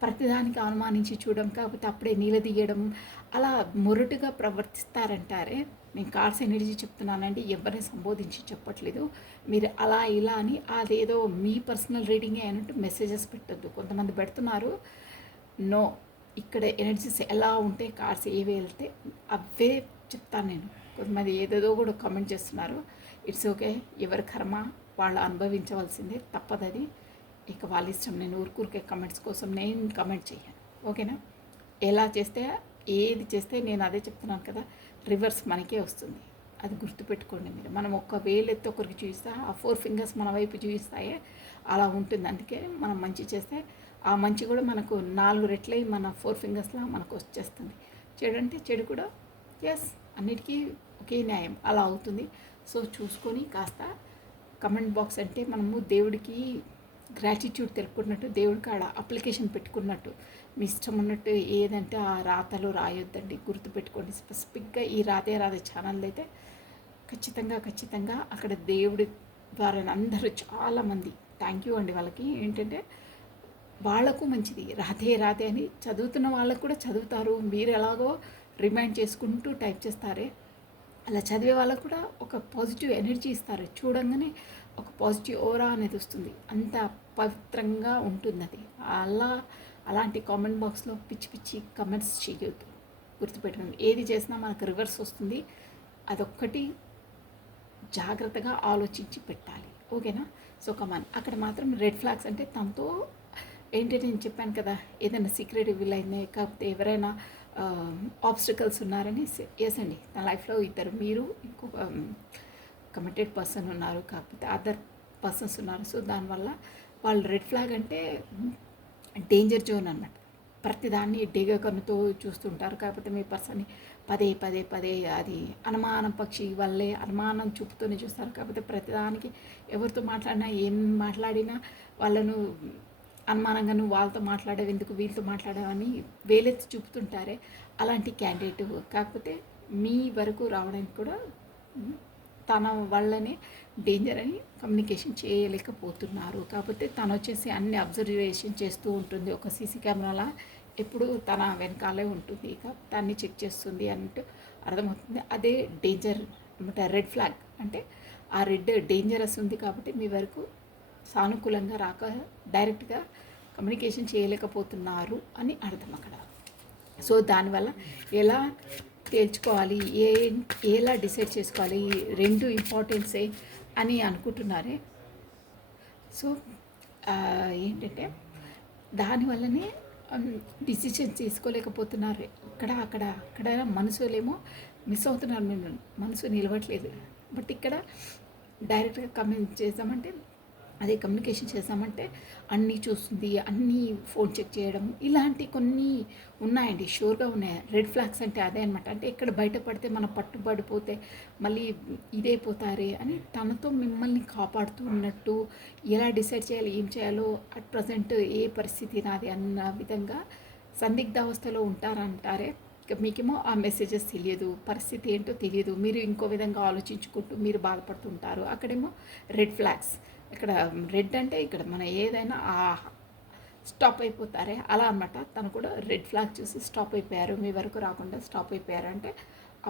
ప్రతిదానికి అనుమానించి చూడడం, కాకపోతే అప్పుడే నిలదీయడం, అలా మొరటుగా ప్రవర్తిస్తారంటారే. నేను కార్డ్స్ ఎనర్జీ చెప్తున్నానండి, ఎవరిని సంబోధించి చెప్పట్లేదు. మీరు అలా ఇలా అని అదేదో మీ పర్సనల్ రీడింగే అన్నట్టు మెసేజెస్ పెట్టద్దు. కొంతమంది పెడుతున్నారు. నో, ఇక్కడ ఎనర్జీస్ ఎలా ఉంటే కార్డ్స్ ఏవి వెళ్తే అవే చెప్తాను నేను. కొంతమంది ఏదేదో కూడా కమెంట్ చేస్తున్నారు. ఇట్స్ ఓకే, ఎవరి కర్మ వాళ్ళు అనుభవించవలసిందే, తప్పదది. ఇక వాళ్ళ ఇష్టం. నేను ఊరికే కమెంట్స్ కోసం నేను కమెంట్ చేయను, ఓకేనా. ఎలా చేస్తే ఏది చేస్తే నేను అదే చెప్తున్నాను కదా, రివర్స్ మనకే వస్తుంది. అది గుర్తుపెట్టుకోండి మీరు. మనం ఒక్క వేలు ఎత్తి ఒకరికి చూపిస్తే ఆ 4 ఫింగర్స్ మన వైపు చూపిస్తాయే అలా ఉంటుంది. అందుకే మనం మంచి చేస్తే ఆ మంచి కూడా మనకు 4 రెట్లై మన 4 ఫింగర్స్లా మనకు వచ్చేస్తుంది. చెడు అంటే చెడు కూడా ఎస్ అన్నిటికీ ఒకే న్యాయం అలా అవుతుంది. సో చూసుకొని కాస్త కమెంట్ బాక్స్ అంటే మనము దేవుడికి గ్రాటిట్యూడ్ తెలుపుకున్నట్టు, దేవుడికి ఆడ అప్లికేషన్ పెట్టుకున్నట్టు, మీ ఇష్టం ఉన్నట్టు ఏదంటే ఆ రాతలు రాయొద్దండి. గుర్తుపెట్టుకోండి. స్పెసిఫిక్గా ఈ రాతే ఛానల్ అయితే ఖచ్చితంగా అక్కడ దేవుడి ద్వారా అందరూ చాలామంది థ్యాంక్ యూ అండి. వాళ్ళకి ఏంటంటే వాళ్లకు మంచిది, రాతే అని చదువుతున్న వాళ్ళకు కూడా చదువుతారు. మీరు ఎలాగో రిమైండ్ చేసుకుంటూ టైప్ చేస్తారే, అలా చదివే వాళ్ళకు కూడా ఒక పాజిటివ్ ఎనర్జీ ఇస్తారు. చూడంగానే ఒక పాజిటివ్ ఓరా అనేది వస్తుంది. అంత పవిత్రంగా ఉంటుంది అది. అలాంటి కామెంట్ బాక్స్లో పిచ్చి కమెంట్స్ చేయొద్దు. గుర్తుపెట్టుకోండి, ఏది చేసినా మనకు రివర్స్ వస్తుంది. అదొక్కటి జాగ్రత్తగా ఆలోచించి పెట్టాలి, ఓకేనా. సో కమాన్, అక్కడ మాత్రం రెడ్ ఫ్లాగ్స్ అంటే తనతో ఏంటంటే నేను చెప్పాను కదా, ఏదైనా సీక్రెట్ రివీల్ అయింది, కాకపోతే ఎవరైనా ఆబ్స్టికల్స్ ఉన్నారని. ఎస్ అండి, తన లైఫ్లో ఇద్దరు, మీరు ఇంకొక కమిటెడ్ పర్సన్ ఉన్నారు, కాకపోతే అదర్ పర్సన్స్ ఉన్నారు. సో దానివల్ల వాళ్ళు రెడ్ ఫ్లాగ్ అంటే డేంజర్ జోన్ అన్నమాట. ప్రతిదాన్ని డేగ కన్నుతో చూస్తుంటారు. కాకపోతే మీ పర్సన్ని పదే అది అనుమానం పక్షి వల్లే అనుమానం చూపుతూనే చూస్తారు. కాకపోతే ప్రతిదానికి ఎవరితో మాట్లాడినా ఏం మాట్లాడినా వాళ్ళను అనుమానంగా నువ్వు వాళ్ళతో మాట్లాడేవి ఎందుకు, వీళ్ళతో మాట్లాడేవని వేలెత్తి చూపుతుంటారే అలాంటి క్యాండిడేట్. కాకపోతే మీ వరకు రావడానికి కూడా తన వల్లనే డేంజర్ అని కమ్యూనికేషన్ చేయలేకపోతున్నారు. కాకపోతే తను వచ్చేసి అన్ని అబ్జర్వేషన్ చేస్తూ ఉంటుంది. ఒక సీసీ కెమెరాలా ఎప్పుడు తన వెనకాలే ఉంటుంది, దాన్ని చెక్ చేస్తుంది అన్నట్టు అర్థమవుతుంది. అదే డేంజర్ అనమాట. రెడ్ ఫ్లాగ్ అంటే ఆ రెడ్ డేంజరస్ ఉంది కాబట్టి మీ వరకు సానుకూలంగా రాక డైరెక్ట్గా కమ్యూనికేషన్ చేయలేకపోతున్నారు అని అర్థం అక్కడ. సో దానివల్ల ఎలా తేల్చుకోవాలి, ఎలా డిసైడ్ చేసుకోవాలి, రెండు ఇంపార్టెన్సే అని అనుకుంటున్నారే. సో ఏంటంటే దానివల్లనే డిసిషన్ తీసుకోలేకపోతున్నారు. అక్కడ మనసులేమో మిస్ అవుతున్నారు, మేము మనసు నిలవట్లేదు. బట్ ఇక్కడ డైరెక్ట్గా కమ్యూనికేషన్ చేసామంటే అన్నీ చూస్తుంది, అన్నీ ఫోన్ చెక్ చేయడం, ఇలాంటి కొన్ని ఉన్నాయండి, షూర్గా ఉన్నాయి. రెడ్ ఫ్లాగ్స్ అంటే అదే అనమాట. అంటే ఇక్కడ బయటపడితే మనం పట్టుబడిపోతే మళ్ళీ ఇదైపోతారే అని తనతో మిమ్మల్ని కాపాడుతూ ఉన్నట్టు, ఎలా డిసైడ్ చేయాలి, ఏం చేయాలో అట్ ప్రజెంట్ ఏ పరిస్థితి నాది అన్న విధంగా సందిగ్ధావస్థలో ఉంటారంటారే. మీకేమో ఆ మెసేజెస్ తెలియదు, పరిస్థితి ఏంటో తెలియదు, మీరు ఇంకో విధంగా ఆలోచించుకుంటూ మీరు బాధపడుతుంటారు. అక్కడేమో రెడ్ ఫ్లాగ్స్. ఇక్కడ రెడ్ అంటే ఇక్కడ మన ఏదైనా స్టాప్ అయిపోతారే అలా అనమాట. తను కూడా రెడ్ ఫ్లాగ్ చూసి స్టాప్ అయిపోయారు, మీ వరకు రాకుండా స్టాప్ అయిపోయారు. అంటే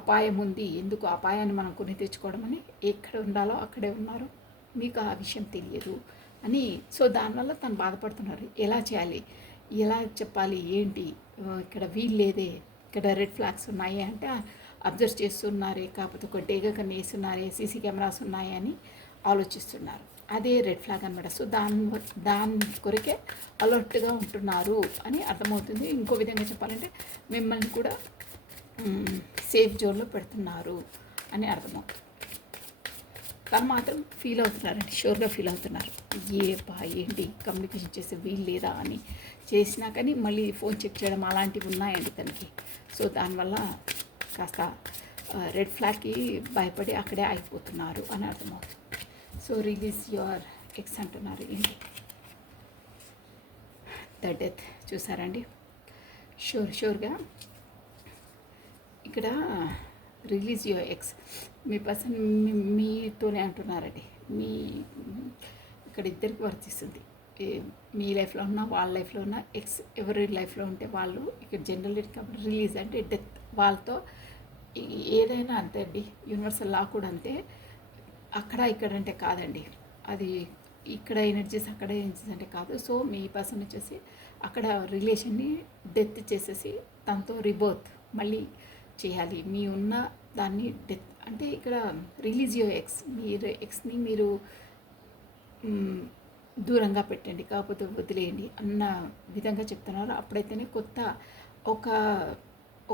అపాయం ఉంది, ఎందుకు అపాయాన్ని మనం కొని తెచ్చుకోవడం అని, ఎక్కడ ఉండాలో అక్కడే ఉన్నారు, మీకు ఆ విషయం తెలియదు అని. సో దానివల్ల తను బాధపడుతున్నారు. ఎలా చేయాలి, ఎలా చెప్పాలి, ఏంటి, ఇక్కడ వీల్లేదే, ఇక్కడ రెడ్ ఫ్లాగ్స్ ఉన్నాయి అంటే అబ్జర్వ్ చేస్తున్నారే, కాకపోతే ఒక డేగా కన్నా వేస్తున్నారే, సీసీ కెమెరాస్ ఉన్నాయి అని ఆలోచిస్తున్నారు. అదే రెడ్ ఫ్లాగ్ అనమాట. సో దాని కొరకే అలర్ట్గా ఉంటున్నారు అని అర్థమవుతుంది. ఇంకో విధంగా చెప్పాలంటే మిమ్మల్ని కూడా సేఫ్ జోన్లో పెడుతున్నారు అని అర్థమవుతుంది. తను మాత్రం ఫీల్ అవుతున్నారండి, షూర్గా ఫీల్ అవుతున్నారు. ఏంటి కమ్యూనికేషన్ చేసే వీలు లేదా అని చేసినా కానీ మళ్ళీ ఫోన్ చెక్ చేయడం అలాంటివి ఉన్నాయండి తనకి. సో దానివల్ల కాస్త రెడ్ ఫ్లాగ్కి భయపడి అక్కడే ఆగిపోతున్నారు అని అర్థమవుతుంది. సో రిలీజ్ యువర్ ఎక్స్ అంటున్నారు. ఏంటి ద డెత్ చూసారండి. షూర్గా ఇక్కడ release your X, me person మీతోనే అంటున్నారండి. ఇక్కడ ఇద్దరికి వర్తిస్తుంది. మీ లైఫ్లో ఉన్న వాళ్ళ లైఫ్లో ఉన్న ఎక్స్ ఎవరి లైఫ్లో ఉంటే వాళ్ళు ఇక్కడ జనరల్ కాబట్టి రిలీజ్ అంటే డెత్. వాళ్ళతో ఏదైనా అంతే అండి, యూనివర్సల్ లా కూడా అంతే. అక్కడ ఇక్కడ అంటే కాదండి, అది ఇక్కడ ఎనర్జీస్ అక్కడ ఎనర్జీస్ అంటే కాదు. సో మీ పర్సన్ వచ్చేసి అక్కడ రిలేషన్ని డెత్ చేసేసి తనతో రిబర్త్ మళ్ళీ చేయాలి. మీ ఉన్న దాన్ని డెత్ అంటే ఇక్కడ రిలీజ్ యువర్ ఎక్స్, మీరు ఎక్స్ని మీరు దూరంగా పెట్టండి, కాకపోతే వదిలేయండి అన్న విధంగా చెప్తున్నారు. అప్పుడైతేనే కొత్త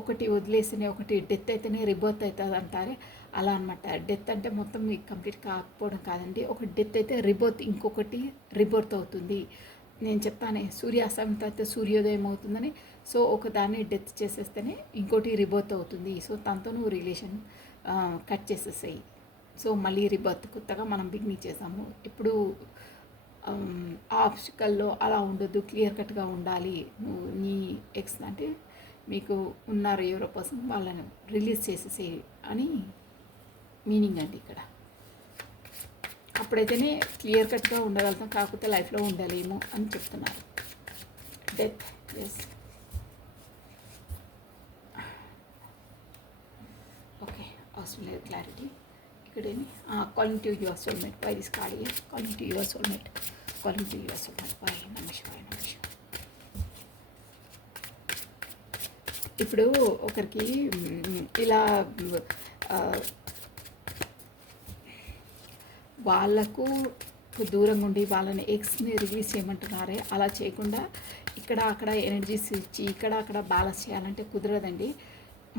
ఒకటి వదిలేస్తేనే ఒకటి డెత్ అయితేనే రిబర్త్ అవుతుంది అంటారే అలా అనమాట. డెత్ అంటే మొత్తం మీకు కంప్లీట్ కాకపోవడం కాదండి. ఒక డెత్ అయితే రిబర్త్, ఇంకొకటి రిబర్త్ అవుతుంది. నేను చెప్తానే సూర్యాస్తమయం తర్వాత సూర్యోదయం అవుతుందని. సో ఒకదాన్ని డెత్ చేసేస్తేనే ఇంకోటి రిబర్త్ అవుతుంది. సో తనతో నువ్వు రిలేషన్ కట్ చేసేసాయి. సో మళ్ళీ రిబర్త్ కొత్తగా మనం బిగినింగ్ చేసాము. ఇప్పుడు ఆబ్స్టికల్లో అలా ఉండొద్దు, క్లియర్ కట్గా ఉండాలి. నువ్వు నీ ఎక్స్ అంటే మీకు ఉన్నారు ఎవరో పర్సన్, వాళ్ళని రిలీజ్ చేసేసేయి అని మీనింగ్ అండి ఇక్కడ. అప్పుడైతేనే క్లియర్ కట్గా ఉండగలుగుతాం, కాకపోతే లైఫ్లో ఉండలేము అని చెప్తున్నారు. Death, yes. ఓకే, అవసరం లేదు క్లారిటీ. ఇక్కడేమి calling to your soulmate, why this card here, calling to your soulmate, calling to your soulmate, why నమస్కారం. ఇప్పుడు ఒకరికి ఇలా వాళ్ళకు దూరంగా ఉండి వాళ్ళని ఎక్స్ని రిలీజ్ చేయమంటున్నారే, అలా చేయకుండా ఇక్కడ అక్కడ ఎనర్జీస్ ఇచ్చి ఇక్కడ అక్కడ బ్యాలెన్స్ చేయాలంటే కుదరదండి.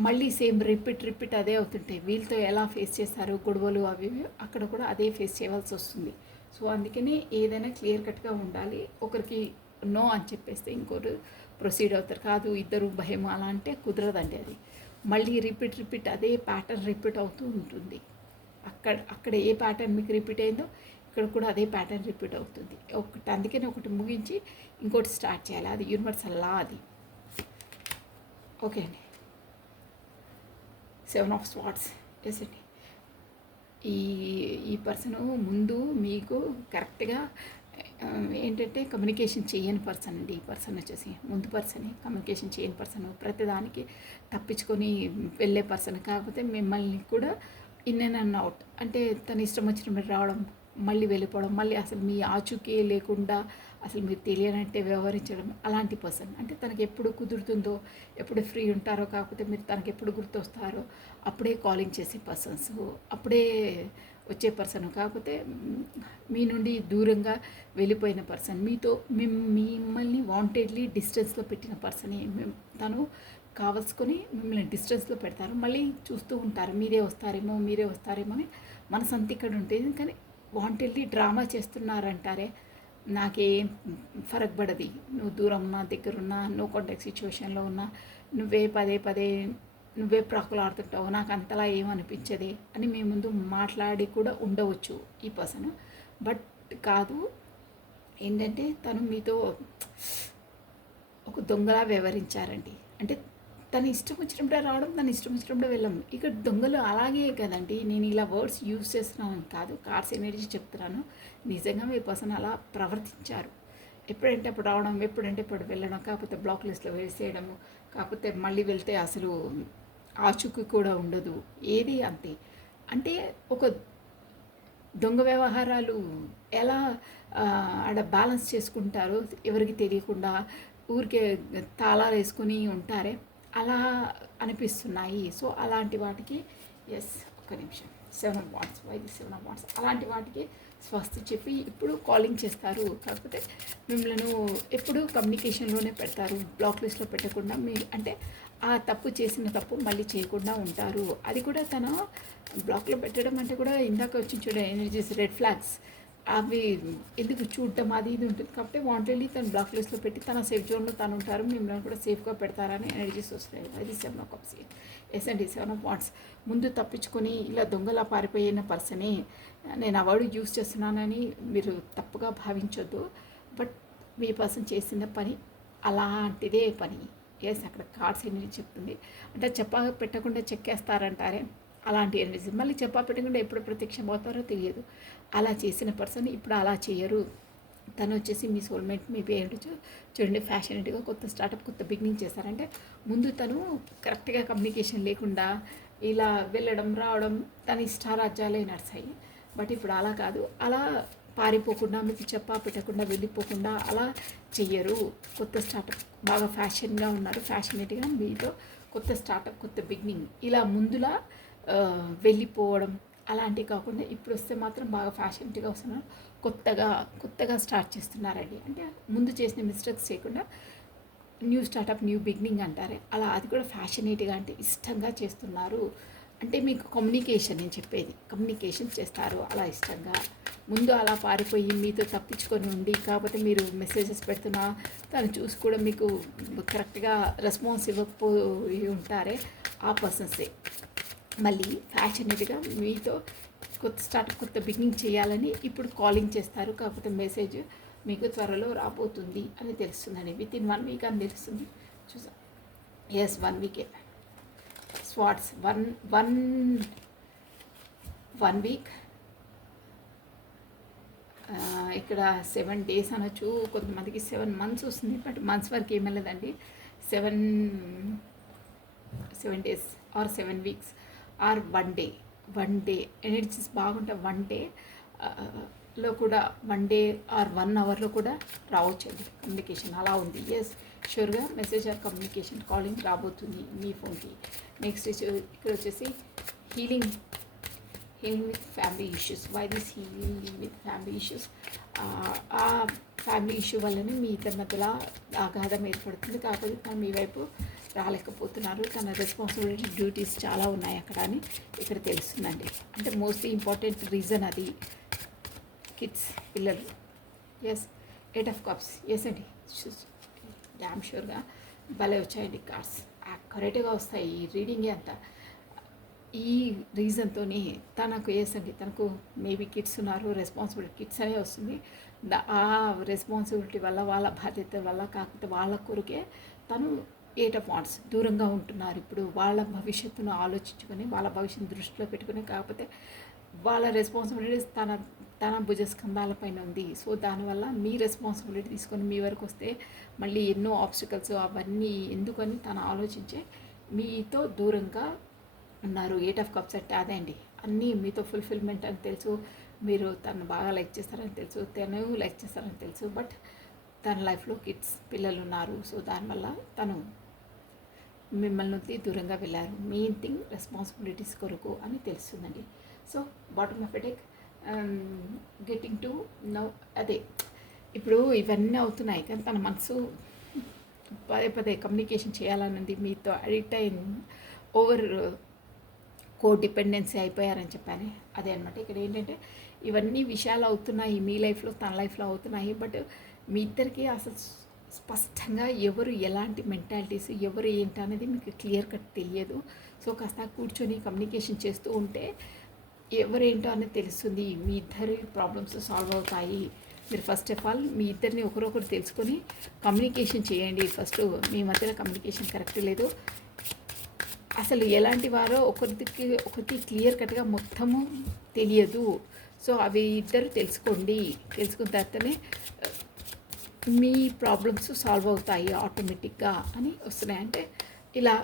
మళ్ళీ సేమ్ రిపీట్ అదే అవుతుంటాయి. వీళ్ళతో ఎలా ఫేస్ చేస్తారు గొడవలు అవి, అక్కడ కూడా అదే ఫేస్ చేయవలసి వస్తుంది. సో అందుకని ఏదైనా క్లియర్ కట్గా ఉండాలి. ఒకరికి నో అని చెప్పేస్తే ఇంకోరు ప్రొసీడ్ అవుతారు. కాదు ఇద్దరు భయం అలా అంటే కుదరదండి. అది మళ్ళీ రిపీట్ అదే ప్యాటర్న్ రిపీట్ అవుతూ ఉంటుంది. అక్కడ ఏ ప్యాటర్న్ మీకు రిపీట్ అయిందో ఇక్కడ కూడా అదే ప్యాటర్న్ రిపీట్ అవుతుంది. అందుకని ఒకటి ముగించి ఇంకోటి స్టార్ట్ చేయాలి. అది యూనివర్సల్ లా అది. ఓకే అండి. 7 of Swords. ఎస్ అండి. ఈ ఈ పర్సన్ ముందు మీకు కరెక్ట్గా ఏంటంటే కమ్యూనికేషన్ చేయని పర్సన్ అండి. ఈ పర్సన్ వచ్చేసి ముందు పర్సన్ కమ్యూనికేషన్ చేయని పర్సన్, ప్రతిదానికి తప్పించుకొని వెళ్ళే పర్సన్. కాకపోతే మిమ్మల్ని కూడా ఇన్ అండ్ అవుట్ అంటే తన ఇష్టం వచ్చినప్పుడు రావడం, మళ్ళీ వెళ్ళిపోవడం, మళ్ళీ అసలు మీ ఆచూకీ లేకుండా అసలు మీరు తెలియనట్టే వ్యవహరించడం, అలాంటి పర్సన్. అంటే తనకి ఎప్పుడు కుదురుతుందో, ఎప్పుడు ఫ్రీ ఉంటారో, కాకపోతే మీరు తనకి ఎప్పుడు గుర్తొస్తారో అప్పుడే కాలింగ్ చేసే పర్సన్స్, అప్పుడే వచ్చే పర్సన్. కాకపోతే మీ నుండి దూరంగా వెళ్ళిపోయిన పర్సన్, మీతో మిమ్మల్ని వాంటెడ్లీ డిస్టెన్స్లో పెట్టిన పర్సనే. తను కావలసుకొని మిమ్మల్ని డిస్టెన్స్లో పెడతారు, మళ్ళీ చూస్తూ ఉంటారు మీరే వస్తారేమో అని మనసంతా ఇక్కడ ఉంటుంది. కానీ వాంటెడ్లీ డ్రామా చేస్తున్నారంటారే, నాకేం ఫరక్ పడది, నువ్వు దూరం ఉన్నా దగ్గరున్నా, నో కాంటాక్ట్ సిచ్యువేషన్లో ఉన్నా, నువ్వే పదే నువ్వే ప్రాకులాడుతుంటావు, నాకు అంతలా ఏమనిపించదే అని మీ ముందు మాట్లాడి కూడా ఉండవచ్చు ఈ పర్సన్. బట్ కాదు, ఏంటంటే తను మీతో ఒక దొంగలా వ్యవహరించారండి. అంటే తన ఇష్టం వచ్చినప్పుడే రావడం, తన ఇష్టం వచ్చినప్పుడే వెళ్ళం. ఇక్కడ దొంగలు అలాగే కదండి. నేను ఇలా వర్డ్స్ యూజ్ చేస్తున్నాను కాదు, కార్డ్స్ ఎనర్జీ చెప్తున్నాను. నిజంగా మీ పర్సన్ అలా ప్రవర్తించారు. ఎప్పుడంటే అప్పుడు రావడం, ఎప్పుడంటే ఇప్పుడు వెళ్ళడం, కాకపోతే బ్లాక్ లిస్ట్లో వేసేయడము, కాకపోతే మళ్ళీ వెళ్తే అసలు ఆచూకీ కూడా ఉండదు, ఏది అంతే. అంటే ఒక దొంగ వ్యవహారాలు ఎలా ఆడ బ్యాలెన్స్ చేసుకుంటారో ఎవరికి తెలియకుండా ఊరికే తాళాలు వేసుకుని ఉంటారే, అలా అనిపిస్తున్నాయి. సో అలాంటి వాటికి ఒక్క నిమిషం, 7 of Wands, వైది 7 of Wands, అలాంటి వాటికి స్వస్తి చెప్పి ఇప్పుడు కాలింగ్ చేస్తారు. కాకపోతే మిమ్మల్ని ఎప్పుడు కమ్యూనికేషన్లోనే పెడతారు, బ్లాక్ లిస్ట్లో పెట్టకుండా. మీ అంటే ఆ తప్పు చేసిన తప్పు మళ్ళీ చేయకుండా ఉంటారు. అది కూడా తన బ్లాక్లో పెట్టడం అంటే కూడా ఇందాక వచ్చి చూడండి ఎనర్జీస్, రెడ్ ఫ్లాగ్స్, అవి ఎందుకు చూడటం అది ఇది ఉంటుంది. కాబట్టి వాంటెడ్లీ తను బ్లాక్ లిస్ట్లో పెట్టి తన సేఫ్ జోన్లో తను ఉంటారు, మిమ్మల్ని కూడా సేఫ్గా పెడతారని ఎనర్జీస్ వస్తున్నాయి. అది 7 of Cups. ఎస్ అండి, 7 of Wands. ముందు తప్పించుకొని ఇలా దొంగలా పారిపోయిన పర్సనే. నేను ఆ వర్డ్ యూస్ చేస్తున్నానని మీరు తప్పుగా భావించొద్దు. బట్ మీ పర్సన్ చేసిన పని అలాంటిదే పని. అక్కడ కార్డ్స్ ఎనర్జీ చెప్తుంది. అంటే పెట్టకుండా చెక్కేస్తారంటారే, అలాంటి ఎనర్జీ. మళ్ళీ పెట్టకుండా ఎప్పుడు ప్రత్యక్షం అవుతారో తెలియదు. అలా చేసిన పర్సన్ ఇప్పుడు అలా చేయరు. తను వచ్చేసి మీ సోల్మేట్, మీ పేరెంట్ చూడండి, ఫ్యాషనేట్గా కొత్త స్టార్టప్, కొత్త బిగినింగ్ చేస్తారంటే ముందు తను కరెక్ట్గా కమ్యూనికేషన్ లేకుండా ఇలా వెళ్ళడం రావడం తన ఇష్టారాజ్యాలే నడిచాయి. బట్ ఇప్పుడు అలా కాదు, అలా పారిపోకుండా మీకు పెట్టకుండా వెళ్ళిపోకుండా అలా చెయ్యరు. కొత్త స్టార్టప్, బాగా ఫ్యాషన్గా ఉన్నారు, ఫ్యాషనేట్గా మీతో కొత్త స్టార్టప్, కొత్త బిగినింగ్, ఇలా ముందులా వెళ్ళిపోవడం అలాంటివి కాకుండా ఇప్పుడు వస్తే మాత్రం బాగా ఫ్యాషన్గా వస్తున్నారు, కొత్తగా స్టార్ట్ చేస్తున్నారండి. అంటే ముందు చేసిన మిస్టేక్స్ చేయకుండా న్యూ స్టార్టప్, న్యూ బిగినింగ్ అంటారే, అలా అది కూడా ఫ్యాషనేట్గా అంటే ఇష్టంగా చేస్తున్నారు. అంటే మీకు కమ్యూనికేషన్, నేను చెప్పేది కమ్యూనికేషన్ చేస్తారు అలా ఇష్టంగా. ముందు అలా పారిపోయి మీతో తప్పించుకొని ఉండి, కాకపోతే మీరు మెసేజెస్ పెడుతున్నా తను చూసి కూడా మీకు కరెక్ట్గా రెస్పాన్స్ ఇవ్వకపోయి ఉంటారే, ఆ పర్సన్సే మళ్ళీ ఫ్యాషనేట్గా మీతో కొత్త స్టార్ట్, కొత్త బిగినింగ్ చేయాలని ఇప్పుడు కాలింగ్ చేస్తారు. కాకపోతే మెసేజ్ మీకు త్వరలో రాబోతుంది అని తెలుస్తుందండి. విత్ ఇన్ 1 week అని తెలుస్తుంది. చూసాం, 1 week. Swords 1 week. ఇక్కడ 7 days అనొచ్చు, కొంతమందికి 7 months వస్తుంది. బట్ మంత్స్ వరకు ఏమలేదండి. 7 days or 7 weeks or 1 day. Energies బాగుంటే 1 day లో కూడా 1 day ఆర్ 1 hourలో కూడా రావచ్చండి కమ్యూనికేషన్. అలా ఉంది. షూర్గా మెసేజ్ ఆర్ కమ్యూనికేషన్ కాలింగ్ రాబోతుంది మీ ఫోన్కి. నెక్స్ట్ ఇక్కడ వచ్చేసి healing with family issues. Why this healing with family issues? ఆ ఫ్యామిలీ ఇష్యూ వల్లనే మీ ఇద్దరి మధ్యలో ఆఘాతం ఏర్పడుతుంది. కాకపోతే తను మీ వైపు రాలేకపోతున్నారు. తన రెస్పాన్సిబిలిటీ, డ్యూటీస్ చాలా ఉన్నాయి అక్కడ అని ఇక్కడ తెలుస్తుందండి. అంటే మోస్ట్లీ ఇంపార్టెంట్ రీజన్ అది కిడ్స్, పిల్లలు. 8 of Cups. అండి, డ్యామ్ షూర్గా భలే వచ్చాయండి కార్డ్స్, కరెక్ట్గా వస్తాయి. ఈ రీడింగే అంతా ఈ రీజన్తోనే తనకు అండి, తనకు మేబీ కిడ్స్ ఉన్నారు, రెస్పాన్సిబిలిటీ కిడ్స్ అనే వస్తుంది. ఆ రెస్పాన్సిబిలిటీ వల్ల, వాళ్ళ బాధ్యత వల్ల, కాకపోతే వాళ్ళ కొరకే తను 8 of Wands దూరంగా ఉంటున్నారు. ఇప్పుడు వాళ్ళ భవిష్యత్తును ఆలోచించుకొని, వాళ్ళ భవిష్యత్తు దృష్టిలో పెట్టుకుని, కాకపోతే వాళ్ళ రెస్పాన్సిబిలిటీస్ తన భుజస్కంధాలపైన ఉంది. సో దానివల్ల మీ రెస్పాన్సిబిలిటీ తీసుకొని మీ వరకు వస్తే మళ్ళీ ఎన్నో ఆబ్స్టికల్స్ అవన్నీ ఎందుకని తను ఆలోచించే మీతో దూరంగా ఉన్నారు. 8 of Cups అంటే అదే అండి. అన్నీ మీతో ఫుల్ఫిల్మెంట్ అని తెలుసు, మీరు తను బాగా లైక్ చేస్తారని తెలుసు, తను లైక్ చేస్తారని తెలుసు. బట్ తన లైఫ్లో కిడ్స్ పిల్లలు ఉన్నారు. సో దానివల్ల తను మిమ్మల్ని వదిలి దూరంగా వెళ్ళారు. మెయిన్ థింగ్ రెస్పాన్సిబిలిటీస్ కొరకు అని తెలుస్తుందండి. So bottom of attack getting to now అదే ఇప్పుడు ఇవన్నీ అవుతున్నాయి కానీ తన మనసు పదే పదే కమ్యూనికేషన్ చేయాలన్నది మీతో అడిక్ట్ అయిన ఓవర్ డిపెండెన్సీ అయిపోయారని చెప్పాను. అదే అనమాట. ఇక్కడ ఏంటంటే ఇవన్నీ విషయాలు అవుతున్నాయి మీ లైఫ్లో తన లైఫ్లో అవుతున్నాయి. బట్ మీ ఇద్దరికి అసలు స్పష్టంగా ఎవరు ఎలాంటి మెంటాలిటీస్ ఎవరు ఏంటి అనేది మీకు క్లియర్ కట్ తెలియదు. సో కాస్త కూర్చొని కమ్యూనికేషన్ చేస్తూ ఉంటే ఎవరేంటో అనేది తెలుస్తుంది. మీ ఇద్దరి ప్రాబ్లమ్స్ సాల్వ్ అవుతాయి. మీరు ఫస్ట్ ఆఫ్ ఆల్ మీ ఇద్దరిని ఒకరొకరు తెలుసుకొని కమ్యూనికేషన్ చేయండి. ఫస్ట్ మీ మధ్యలో కమ్యూనికేషన్ కరెక్ట్ లేదు, అసలు ఎలాంటి వారో ఒకరికి క్లియర్ కట్గా మొత్తము తెలియదు. సో అవి ఇద్దరు తెలుసుకోండి. తెలుసుకున్న తర్వాతనే మీ ప్రాబ్లమ్స్ సాల్వ్ అవుతాయి ఆటోమేటిక్గా అని వస్తున్నాయి. అంటే ఇలా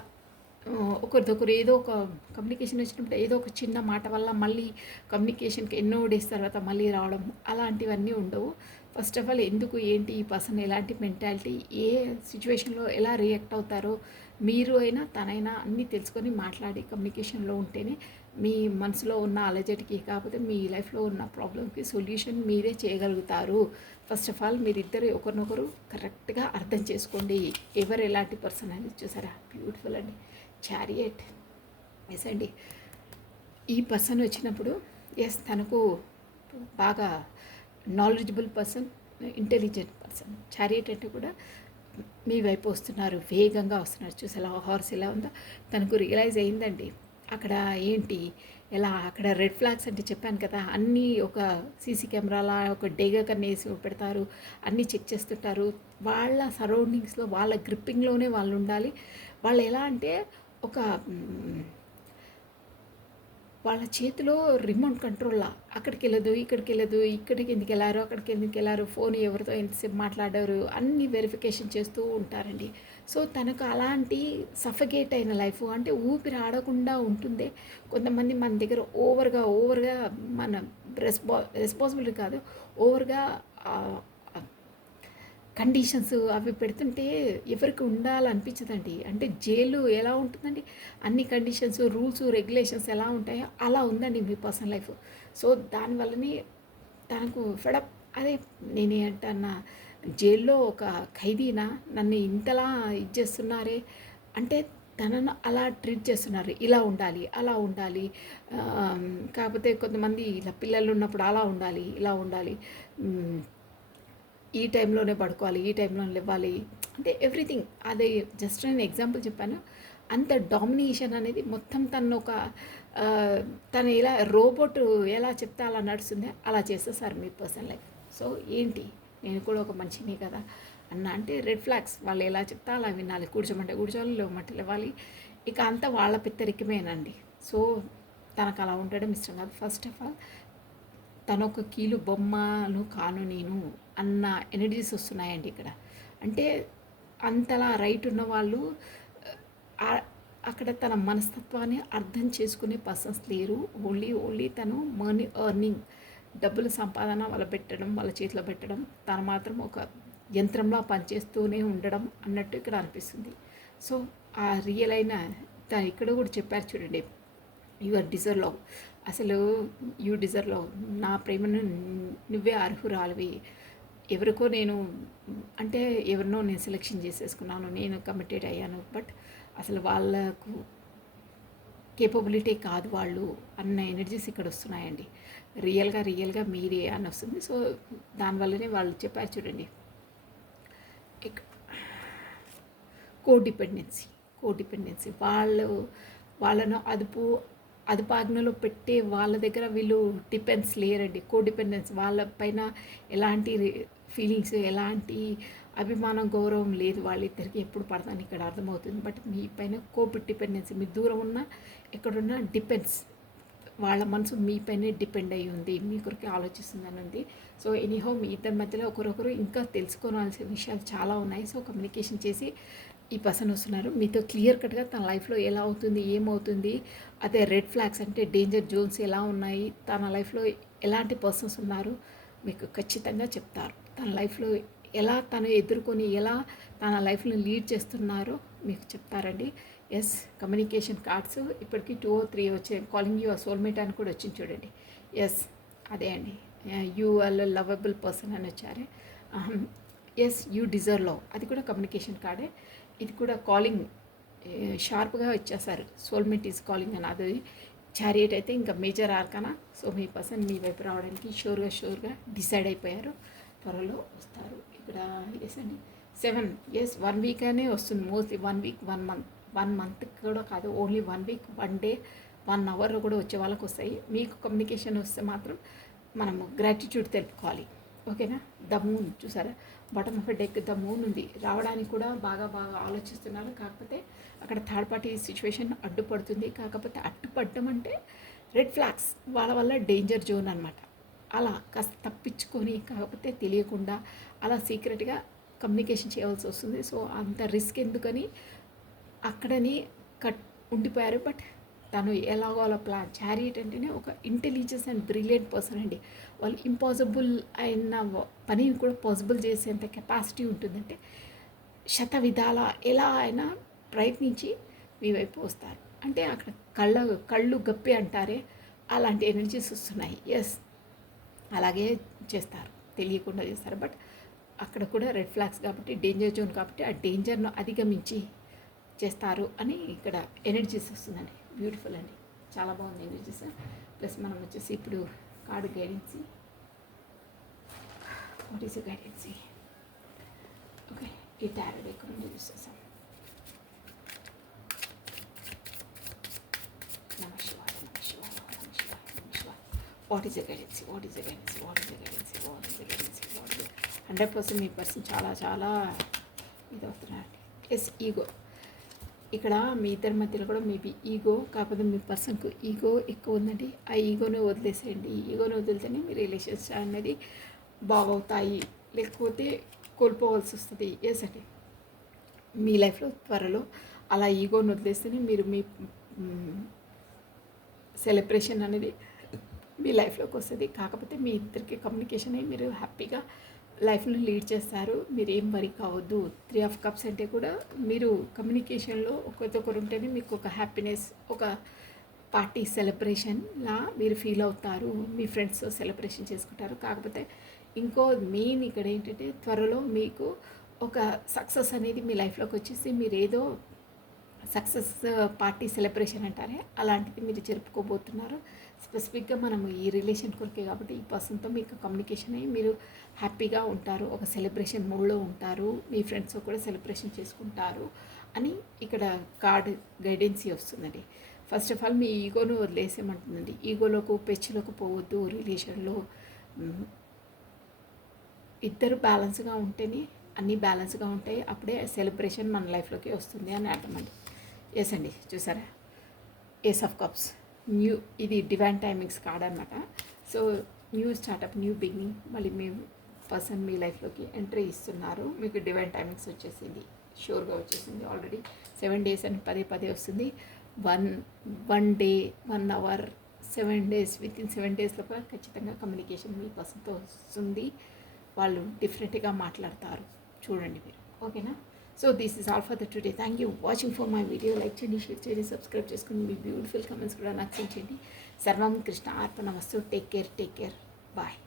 ఒకరిదొకరు ఏదో ఒక కమ్యూనికేషన్ వచ్చినప్పుడు ఏదో ఒక చిన్న మాట వల్ల మళ్ళీ కమ్యూనికేషన్కి ఎన్నో డేస్ తర్వాత మళ్ళీ రావడం అలాంటివన్నీ ఉండవు. ఫస్ట్ ఆఫ్ ఆల్ ఎందుకు ఏంటి ఈ పర్సన్ ఎలాంటి మెంటాలిటీ ఏ సిచ్యువేషన్లో ఎలా రియాక్ట్ అవుతారో మీరు అయినా తనైనా అన్నీ తెలుసుకొని మాట్లాడి కమ్యూనికేషన్లో ఉంటేనే మీ మనసులో ఉన్న అలజడికి కాకపోతే మీ లైఫ్లో ఉన్న ప్రాబ్లంకి సొల్యూషన్ మీరే చేయగలుగుతారు. ఫస్ట్ ఆఫ్ ఆల్ మీరిద్దరు ఒకరినొకరు కరెక్ట్గా అర్థం చేసుకోండి. ఎవరు ఎలాంటి పర్సన్ అనేది చూసారా, బ్యూటిఫుల్ అండి. చారియట్ ఎస్ అండి. ఈ పర్సన్ వచ్చినప్పుడు ఎస్ తనకు బాగా knowledgeable person, intelligent person. Chariot అంటే కూడా మీ వైపు వస్తున్నారు, వేగంగా వస్తున్నారు. చూసేలా హార్స్ ఎలా ఉందో తనకు రియలైజ్ అయిందండి. అక్కడ ఏంటి ఎలా అక్కడ రెడ్ ఫ్లాగ్స్ అంటే చెప్పాను కదా, అన్నీ ఒక సీసీ కెమెరాలా ఒక డేగా కన్నేసి పెడతారు, అన్నీ చెక్ చేస్తుంటారు. వాళ్ళ సరౌండింగ్స్లో వాళ్ళ గ్రిప్పింగ్లోనే వాళ్ళు ఉండాలి. వాళ్ళు ఎలా అంటే ఒక వాళ్ళ చేతిలో రిమోట్ కంట్రోల్లా అక్కడికి వెళ్ళదు ఇక్కడికి వెళ్ళదు, ఇక్కడికి ఎందుకు వెళ్ళారు అక్కడికి ఎందుకు వెళ్ళారు, ఫోన్ ఎవరితో ఎంతసేపు మాట్లాడారు అన్నీ వెరిఫికేషన్ చేస్తూ ఉంటారండి. సో తనకు అలాంటి సఫకేట్ అయిన లైఫ్ అంటే ఊపిరి ఆడకుండా ఉంటుంది. కొంతమంది మన దగ్గర ఓవర్గా మన రెస్పాన్సిబిలిటీ కాదు, ఓవర్గా కండిషన్స్ అవి పెడుతుంటే ఎవరికి ఉండాలనిపించదండి. అంటే జైలు ఎలా ఉంటుందండి, అన్ని కండిషన్స్ రూల్స్ రెగ్యులేషన్స్ ఎలా ఉంటాయో అలా ఉందండి మీ పర్సనల్ లైఫ్. సో దానివల్లనే తనకు ఫెడప్ అదే నేనేంటన్నా జైల్లో ఒక ఖైదీనా నన్ను ఇంతలా ఇది చేస్తున్నారే అంటే తనను అలా ట్రీట్ చేస్తున్నారు. ఇలా ఉండాలి అలా ఉండాలి, కాకపోతే కొంతమంది ఇలా పిల్లలు ఉన్నప్పుడు అలా ఉండాలి ఇలా ఉండాలి, ఈ టైంలోనే పడుకోవాలి ఈ టైంలోనే లేవాలి అంటే ఎవ్రీథింగ్. అదే జస్ట్ నేను ఎగ్జాంపుల్ చెప్పాను. అంత డామినేషన్ అనేది మొత్తం తను ఒక తను ఎలా రోబోట్ ఎలా చెప్తే అలా నడుస్తుంది అలా చేసేసారు మీ పర్సనల్ లైఫ్. సో ఏంటి నేను కూడా ఒక మనిషిని కదా అన్న అంటే రెడ్ ఫ్లాగ్స్. వాళ్ళు ఎలా చెప్తే అలా వినాలి, కూర్చోమంటే కూర్చోవాలి లేవమంటే లేవాలి. ఇక అంతా వాళ్ళ పెత్తరికమేనండి. సో తనకు అలా ఉండడం ఇష్టం కాదు. ఫస్ట్ ఆఫ్ ఆల్ తనొక కీలు బొమ్మను కాను నేను అన్న ఎనర్జీస్ వస్తున్నాయండి ఇక్కడ. అంటే అంతలా రైట్ ఉన్న వాళ్ళు అక్కడ తన మనస్తత్వాన్ని అర్థం చేసుకునే పర్సన్స్ లేరు. ఓన్లీ తను మనీ ఎర్నింగ్, డబ్బులు సంపాదన వాళ్ళ పెట్టడం వాళ్ళ చేతిలో పెట్టడం, తను మాత్రం ఒక యంత్రంలో పనిచేస్తూనే ఉండడం అన్నట్టు ఇక్కడ అనిపిస్తుంది. సో ఆ రియల్ అయిన ఇక్కడ కూడా చెప్పారు చూడండి, యువర్ డిజర్వ్ లవ్. అసలు యూ డిజర్వ్ లవ్, నా ప్రేమను నువ్వే అర్హురాలివి. ఎవరికో నేను అంటే ఎవరినో నేను సెలెక్షన్ చేసేసుకున్నాను, నేను కమిటెడ్ అయ్యాను, బట్ అసలు వాళ్ళకు కేపబిలిటీ కాదు వాళ్ళు అన్న ఎనర్జీస్ ఇక్కడ వస్తున్నాయండి. రియల్గా మీరే అని వస్తుంది. సో దానివల్లనే వాళ్ళు చెప్పారు చూడండి, కోడిపెండెన్సీ వాళ్ళను అదుపాజ్ఞలో పెట్టే వాళ్ళ దగ్గర వీళ్ళు డిపెండ్స్ లేరండి. కోడిపెండెన్స్ వాళ్ళ పైన ఎలాంటి ఫీలింగ్స్ ఎలాంటి అభిమానం గౌరవం లేదు వాళ్ళిద్దరికి ఎప్పుడు పడతాను ఇక్కడ అర్థమవుతుంది. బట్ మీ పైన డిపెండెన్సీ, మీ దూరం ఉన్న ఎక్కడున్నా డిపెండ్స్ వాళ్ళ మనసు మీపైనే డిపెండ్ అయ్యి ఉంది, మీ కొరకే ఆలోచిస్తుందని ఉంది. సో ఎనీహౌ మీ ఇద్దరి మధ్యలో ఒకరొకరు ఇంకా తెలుసుకోవాల్సిన విషయాలు చాలా ఉన్నాయి. సో కమ్యూనికేషన్ చేసి ఈ పర్సన్ వస్తున్నారు మీతో క్లియర్ కట్గా తన లైఫ్లో ఎలా అవుతుంది, ఏమవుతుంది, అదే రెడ్ ఫ్లాగ్స్ అంటే డేంజర్ జోన్స్ ఎలా ఉన్నాయి, తన లైఫ్లో ఎలాంటి పర్సన్స్ ఉన్నారు మీకు ఖచ్చితంగా చెప్తారు. తన లైఫ్లో ఎలా తను ఎదుర్కొని ఎలా తన లైఫ్ని లీడ్ చేస్తున్నారో మీకు చెప్తారండి. ఎస్, కమ్యూనికేషన్ కార్డ్స్ ఇప్పటికీ 2 or 3 వచ్చాయి. కాలింగ్ యూ సోల్మేట్ అని కూడా వచ్చింది చూడండి. ఎస్, అదే అండి. యూ ఆర్ లవబుల్ పర్సన్ అని వచ్చారే. ఎస్, యూ డిజర్వ్ లవ్, అది కూడా కమ్యూనికేషన్ కార్డే. ఇది కూడా కాలింగ్ షార్ప్గా ఇచ్చేసారు. సోల్మేట్ ఈజ్ కాలింగ్ అని. అది చారియట్ అయితే ఇంకా మేజర్ ఆర్కనా. సో మీ పర్సన్ మీ వైపు రావడానికి షూర్గా డిసైడ్ అయిపోయారు, త్వరలో వస్తారు. ఇక్కడ ఎస్ అండి 7. ఎస్, 1 వీక్ అనే వస్తుంది మోస్ట్లీ. 1 వీక్ 1 మంత్ 1 మంత్ కూడా కాదు, ఓన్లీ 1 వీక్ 1 డే 1 అవర్ కూడా వచ్చే వాళ్ళకి వస్తాయి. మీకు కమ్యూనికేషన్ వస్తే మాత్రం మనము గ్రాటిట్యూడ్ తెలుపుకోవాలి. ఓకేనా. ద మూన్ చూసారా, bottom of deck the moon ఉంది. రావడానికి కూడా బాగా ఆలోచిస్తున్నారు. కాకపోతే అక్కడ థర్డ్ పార్టీ సిచ్యువేషన్ అడ్డుపడుతుంది. కాకపోతే అడ్డుపడడం అంటే రెడ్ ఫ్లాగ్స్, వాళ్ళ వల్ల డేంజర్ జోన్ అనమాట. అలా కాస్త తప్పించుకొని, కాకపోతే తెలియకుండా అలా సీక్రెట్గా కమ్యూనికేషన్ చేయవలసి వస్తుంది. సో అంత రిస్క్ ఎందుకని అక్కడని ఉండిపోయారు. బట్ తను ఎలాగో అలా ప్లాన్. చారియట్ అంటేనే ఒక ఇంటెలిజెన్స్ అండ్ బ్రిలియంట్ పర్సన్ అండి. వాళ్ళు ఇంపాసిబుల్ అయిన పనిని కూడా పాసిబుల్ చేసేంత కెపాసిటీ ఉంటుందంటే శత విధాల ఎలా అయినా ప్రయత్నించి మీ వైపు వస్తారు. అంటే అక్కడ కళ్ళు గప్పి అంటారే, అలాంటి ఎనర్జీస్ వస్తున్నాయి. ఎస్, అలాగే చేస్తారు, తెలియకుండా చేస్తారు. బట్ అక్కడ కూడా రెడ్ ఫ్లాగ్స్ కాబట్టి, డేంజర్ జోన్ కాబట్టి ఆ డేంజర్ను అధిగమించి చేస్తారు అని ఇక్కడ ఎనర్జీస్ వస్తుందండి. బ్యూటిఫుల్ అండి, చాలా బాగుంది ఎనర్జీస్. ప్లస్ మనం వచ్చేసి ఇప్పుడు card guidance. What is guidance? Okay, ఈ టారో డెక్ నుండి చూసేసాం. What is guidance? 100% మీ పర్సన్ చాలా ఇది అవుతున్నారండి. Yes, ego. ఇక్కడ మీ ఇద్దరి మధ్యలో కూడా మేబీ ఈగో, కాకపోతే మీ పర్సన్కు ఈగో ఎక్కువ ఉందండి. ఆ ఈగోని వదిలేసేయండి. ఈ ఈగోని వదిలితేనే మీ రిలేషన్స్ అనేది బాగవుతాయి, లేకపోతే కోల్పోవాల్సి వస్తుంది. ఎస్ అండి, మీ లైఫ్లో త్వరలో అలా ఈగోని వదిలేస్తేనే మీరు మీ సెలబ్రేషన్ అనేది మీ లైఫ్లోకి వస్తుంది. కాకపోతే మీ ఇద్దరికి కమ్యూనికేషన్ అయ్యి మీరు హ్యాపీగా లైఫ్ను లీడ్ చేస్తారు. మీరు ఏం వరీ కావద్దు. 3 of Cups అంటే కూడా మీరు కమ్యూనికేషన్లో ఒకరికొకరు ఉంటేనే మీకు ఒక హ్యాపీనెస్, ఒక పార్టీ సెలబ్రేషన్లా మీరు ఫీల్ అవుతారు. మీ ఫ్రెండ్స్తో సెలబ్రేషన్ చేసుకుంటారు. కాకపోతే ఇంకో మెయిన్ ఇక్కడ ఏంటంటే త్వరలో మీకు ఒక సక్సెస్ అనేది మీ లైఫ్లోకి వచ్చేసి మీరు ఏదో సక్సెస్ పార్టీ సెలబ్రేషన్ అంటారే, అలాంటిది మీరు జరుపుకోబోతున్నారు. స్పెసిఫిక్గా మనం ఈ రిలేషన్ కొరకే కాబట్టి ఈ పర్సన్తో మీకు కమ్యూనికేషన్ అయ్యి మీరు హ్యాపీగా ఉంటారు, ఒక సెలబ్రేషన్ మూడ్లో ఉంటారు, మీ ఫ్రెండ్స్తో కూడా సెలబ్రేషన్ చేసుకుంటారు అని ఇక్కడ కార్డ్ గైడెన్సీ వస్తుందండి. ఫస్ట్ ఆఫ్ ఆల్ మీ ఈగోను వదిలేసేమంటుందండి. ఈగోలోకి పెచ్చులోకి పోవద్దు. రిలేషన్లో ఇద్దరు బ్యాలెన్స్గా ఉంటేనే అన్నీ బ్యాలెన్స్గా ఉంటాయి. అప్పుడే సెలబ్రేషన్ మన లైఫ్లోకి వస్తుంది అని అర్థమండి. ఎస్ అండి, చూసారా, ఏస్ ఆఫ్ కప్స్ న్యూ, ఇది డివైన్ టైమింగ్స్ కార్డ్ అనమాట. So new startup, new beginning, మళ్ళీ మీ పర్సన్ మీ లైఫ్లోకి ఎంట్రీ ఇస్తున్నారు. మీకు డివైన్ టైమింగ్స్ వచ్చేసింది, షూర్గా వచ్చేసింది. ఆల్రెడీ 7 days అని పదే వస్తుంది. One day 1 hour 7 days, within 7 days లోపల ఖచ్చితంగా కమ్యూనికేషన్ మీ పర్సన్తో వస్తుంది. వాళ్ళు డిఫరెంట్గా మాట్లాడతారు, చూడండి మీరు. ఓకేనా. So this is all for the today. Thank you watching for my video. Like చేయండి, షేర్ చేయండి, సబ్స్క్రైబ్ చేసుకుని మీ బ్యూటిఫుల్ కమెంట్స్ కూడా నచ్చించండి. సర్వం కృష్ణ అర్పణమస్తు. Take care, bye.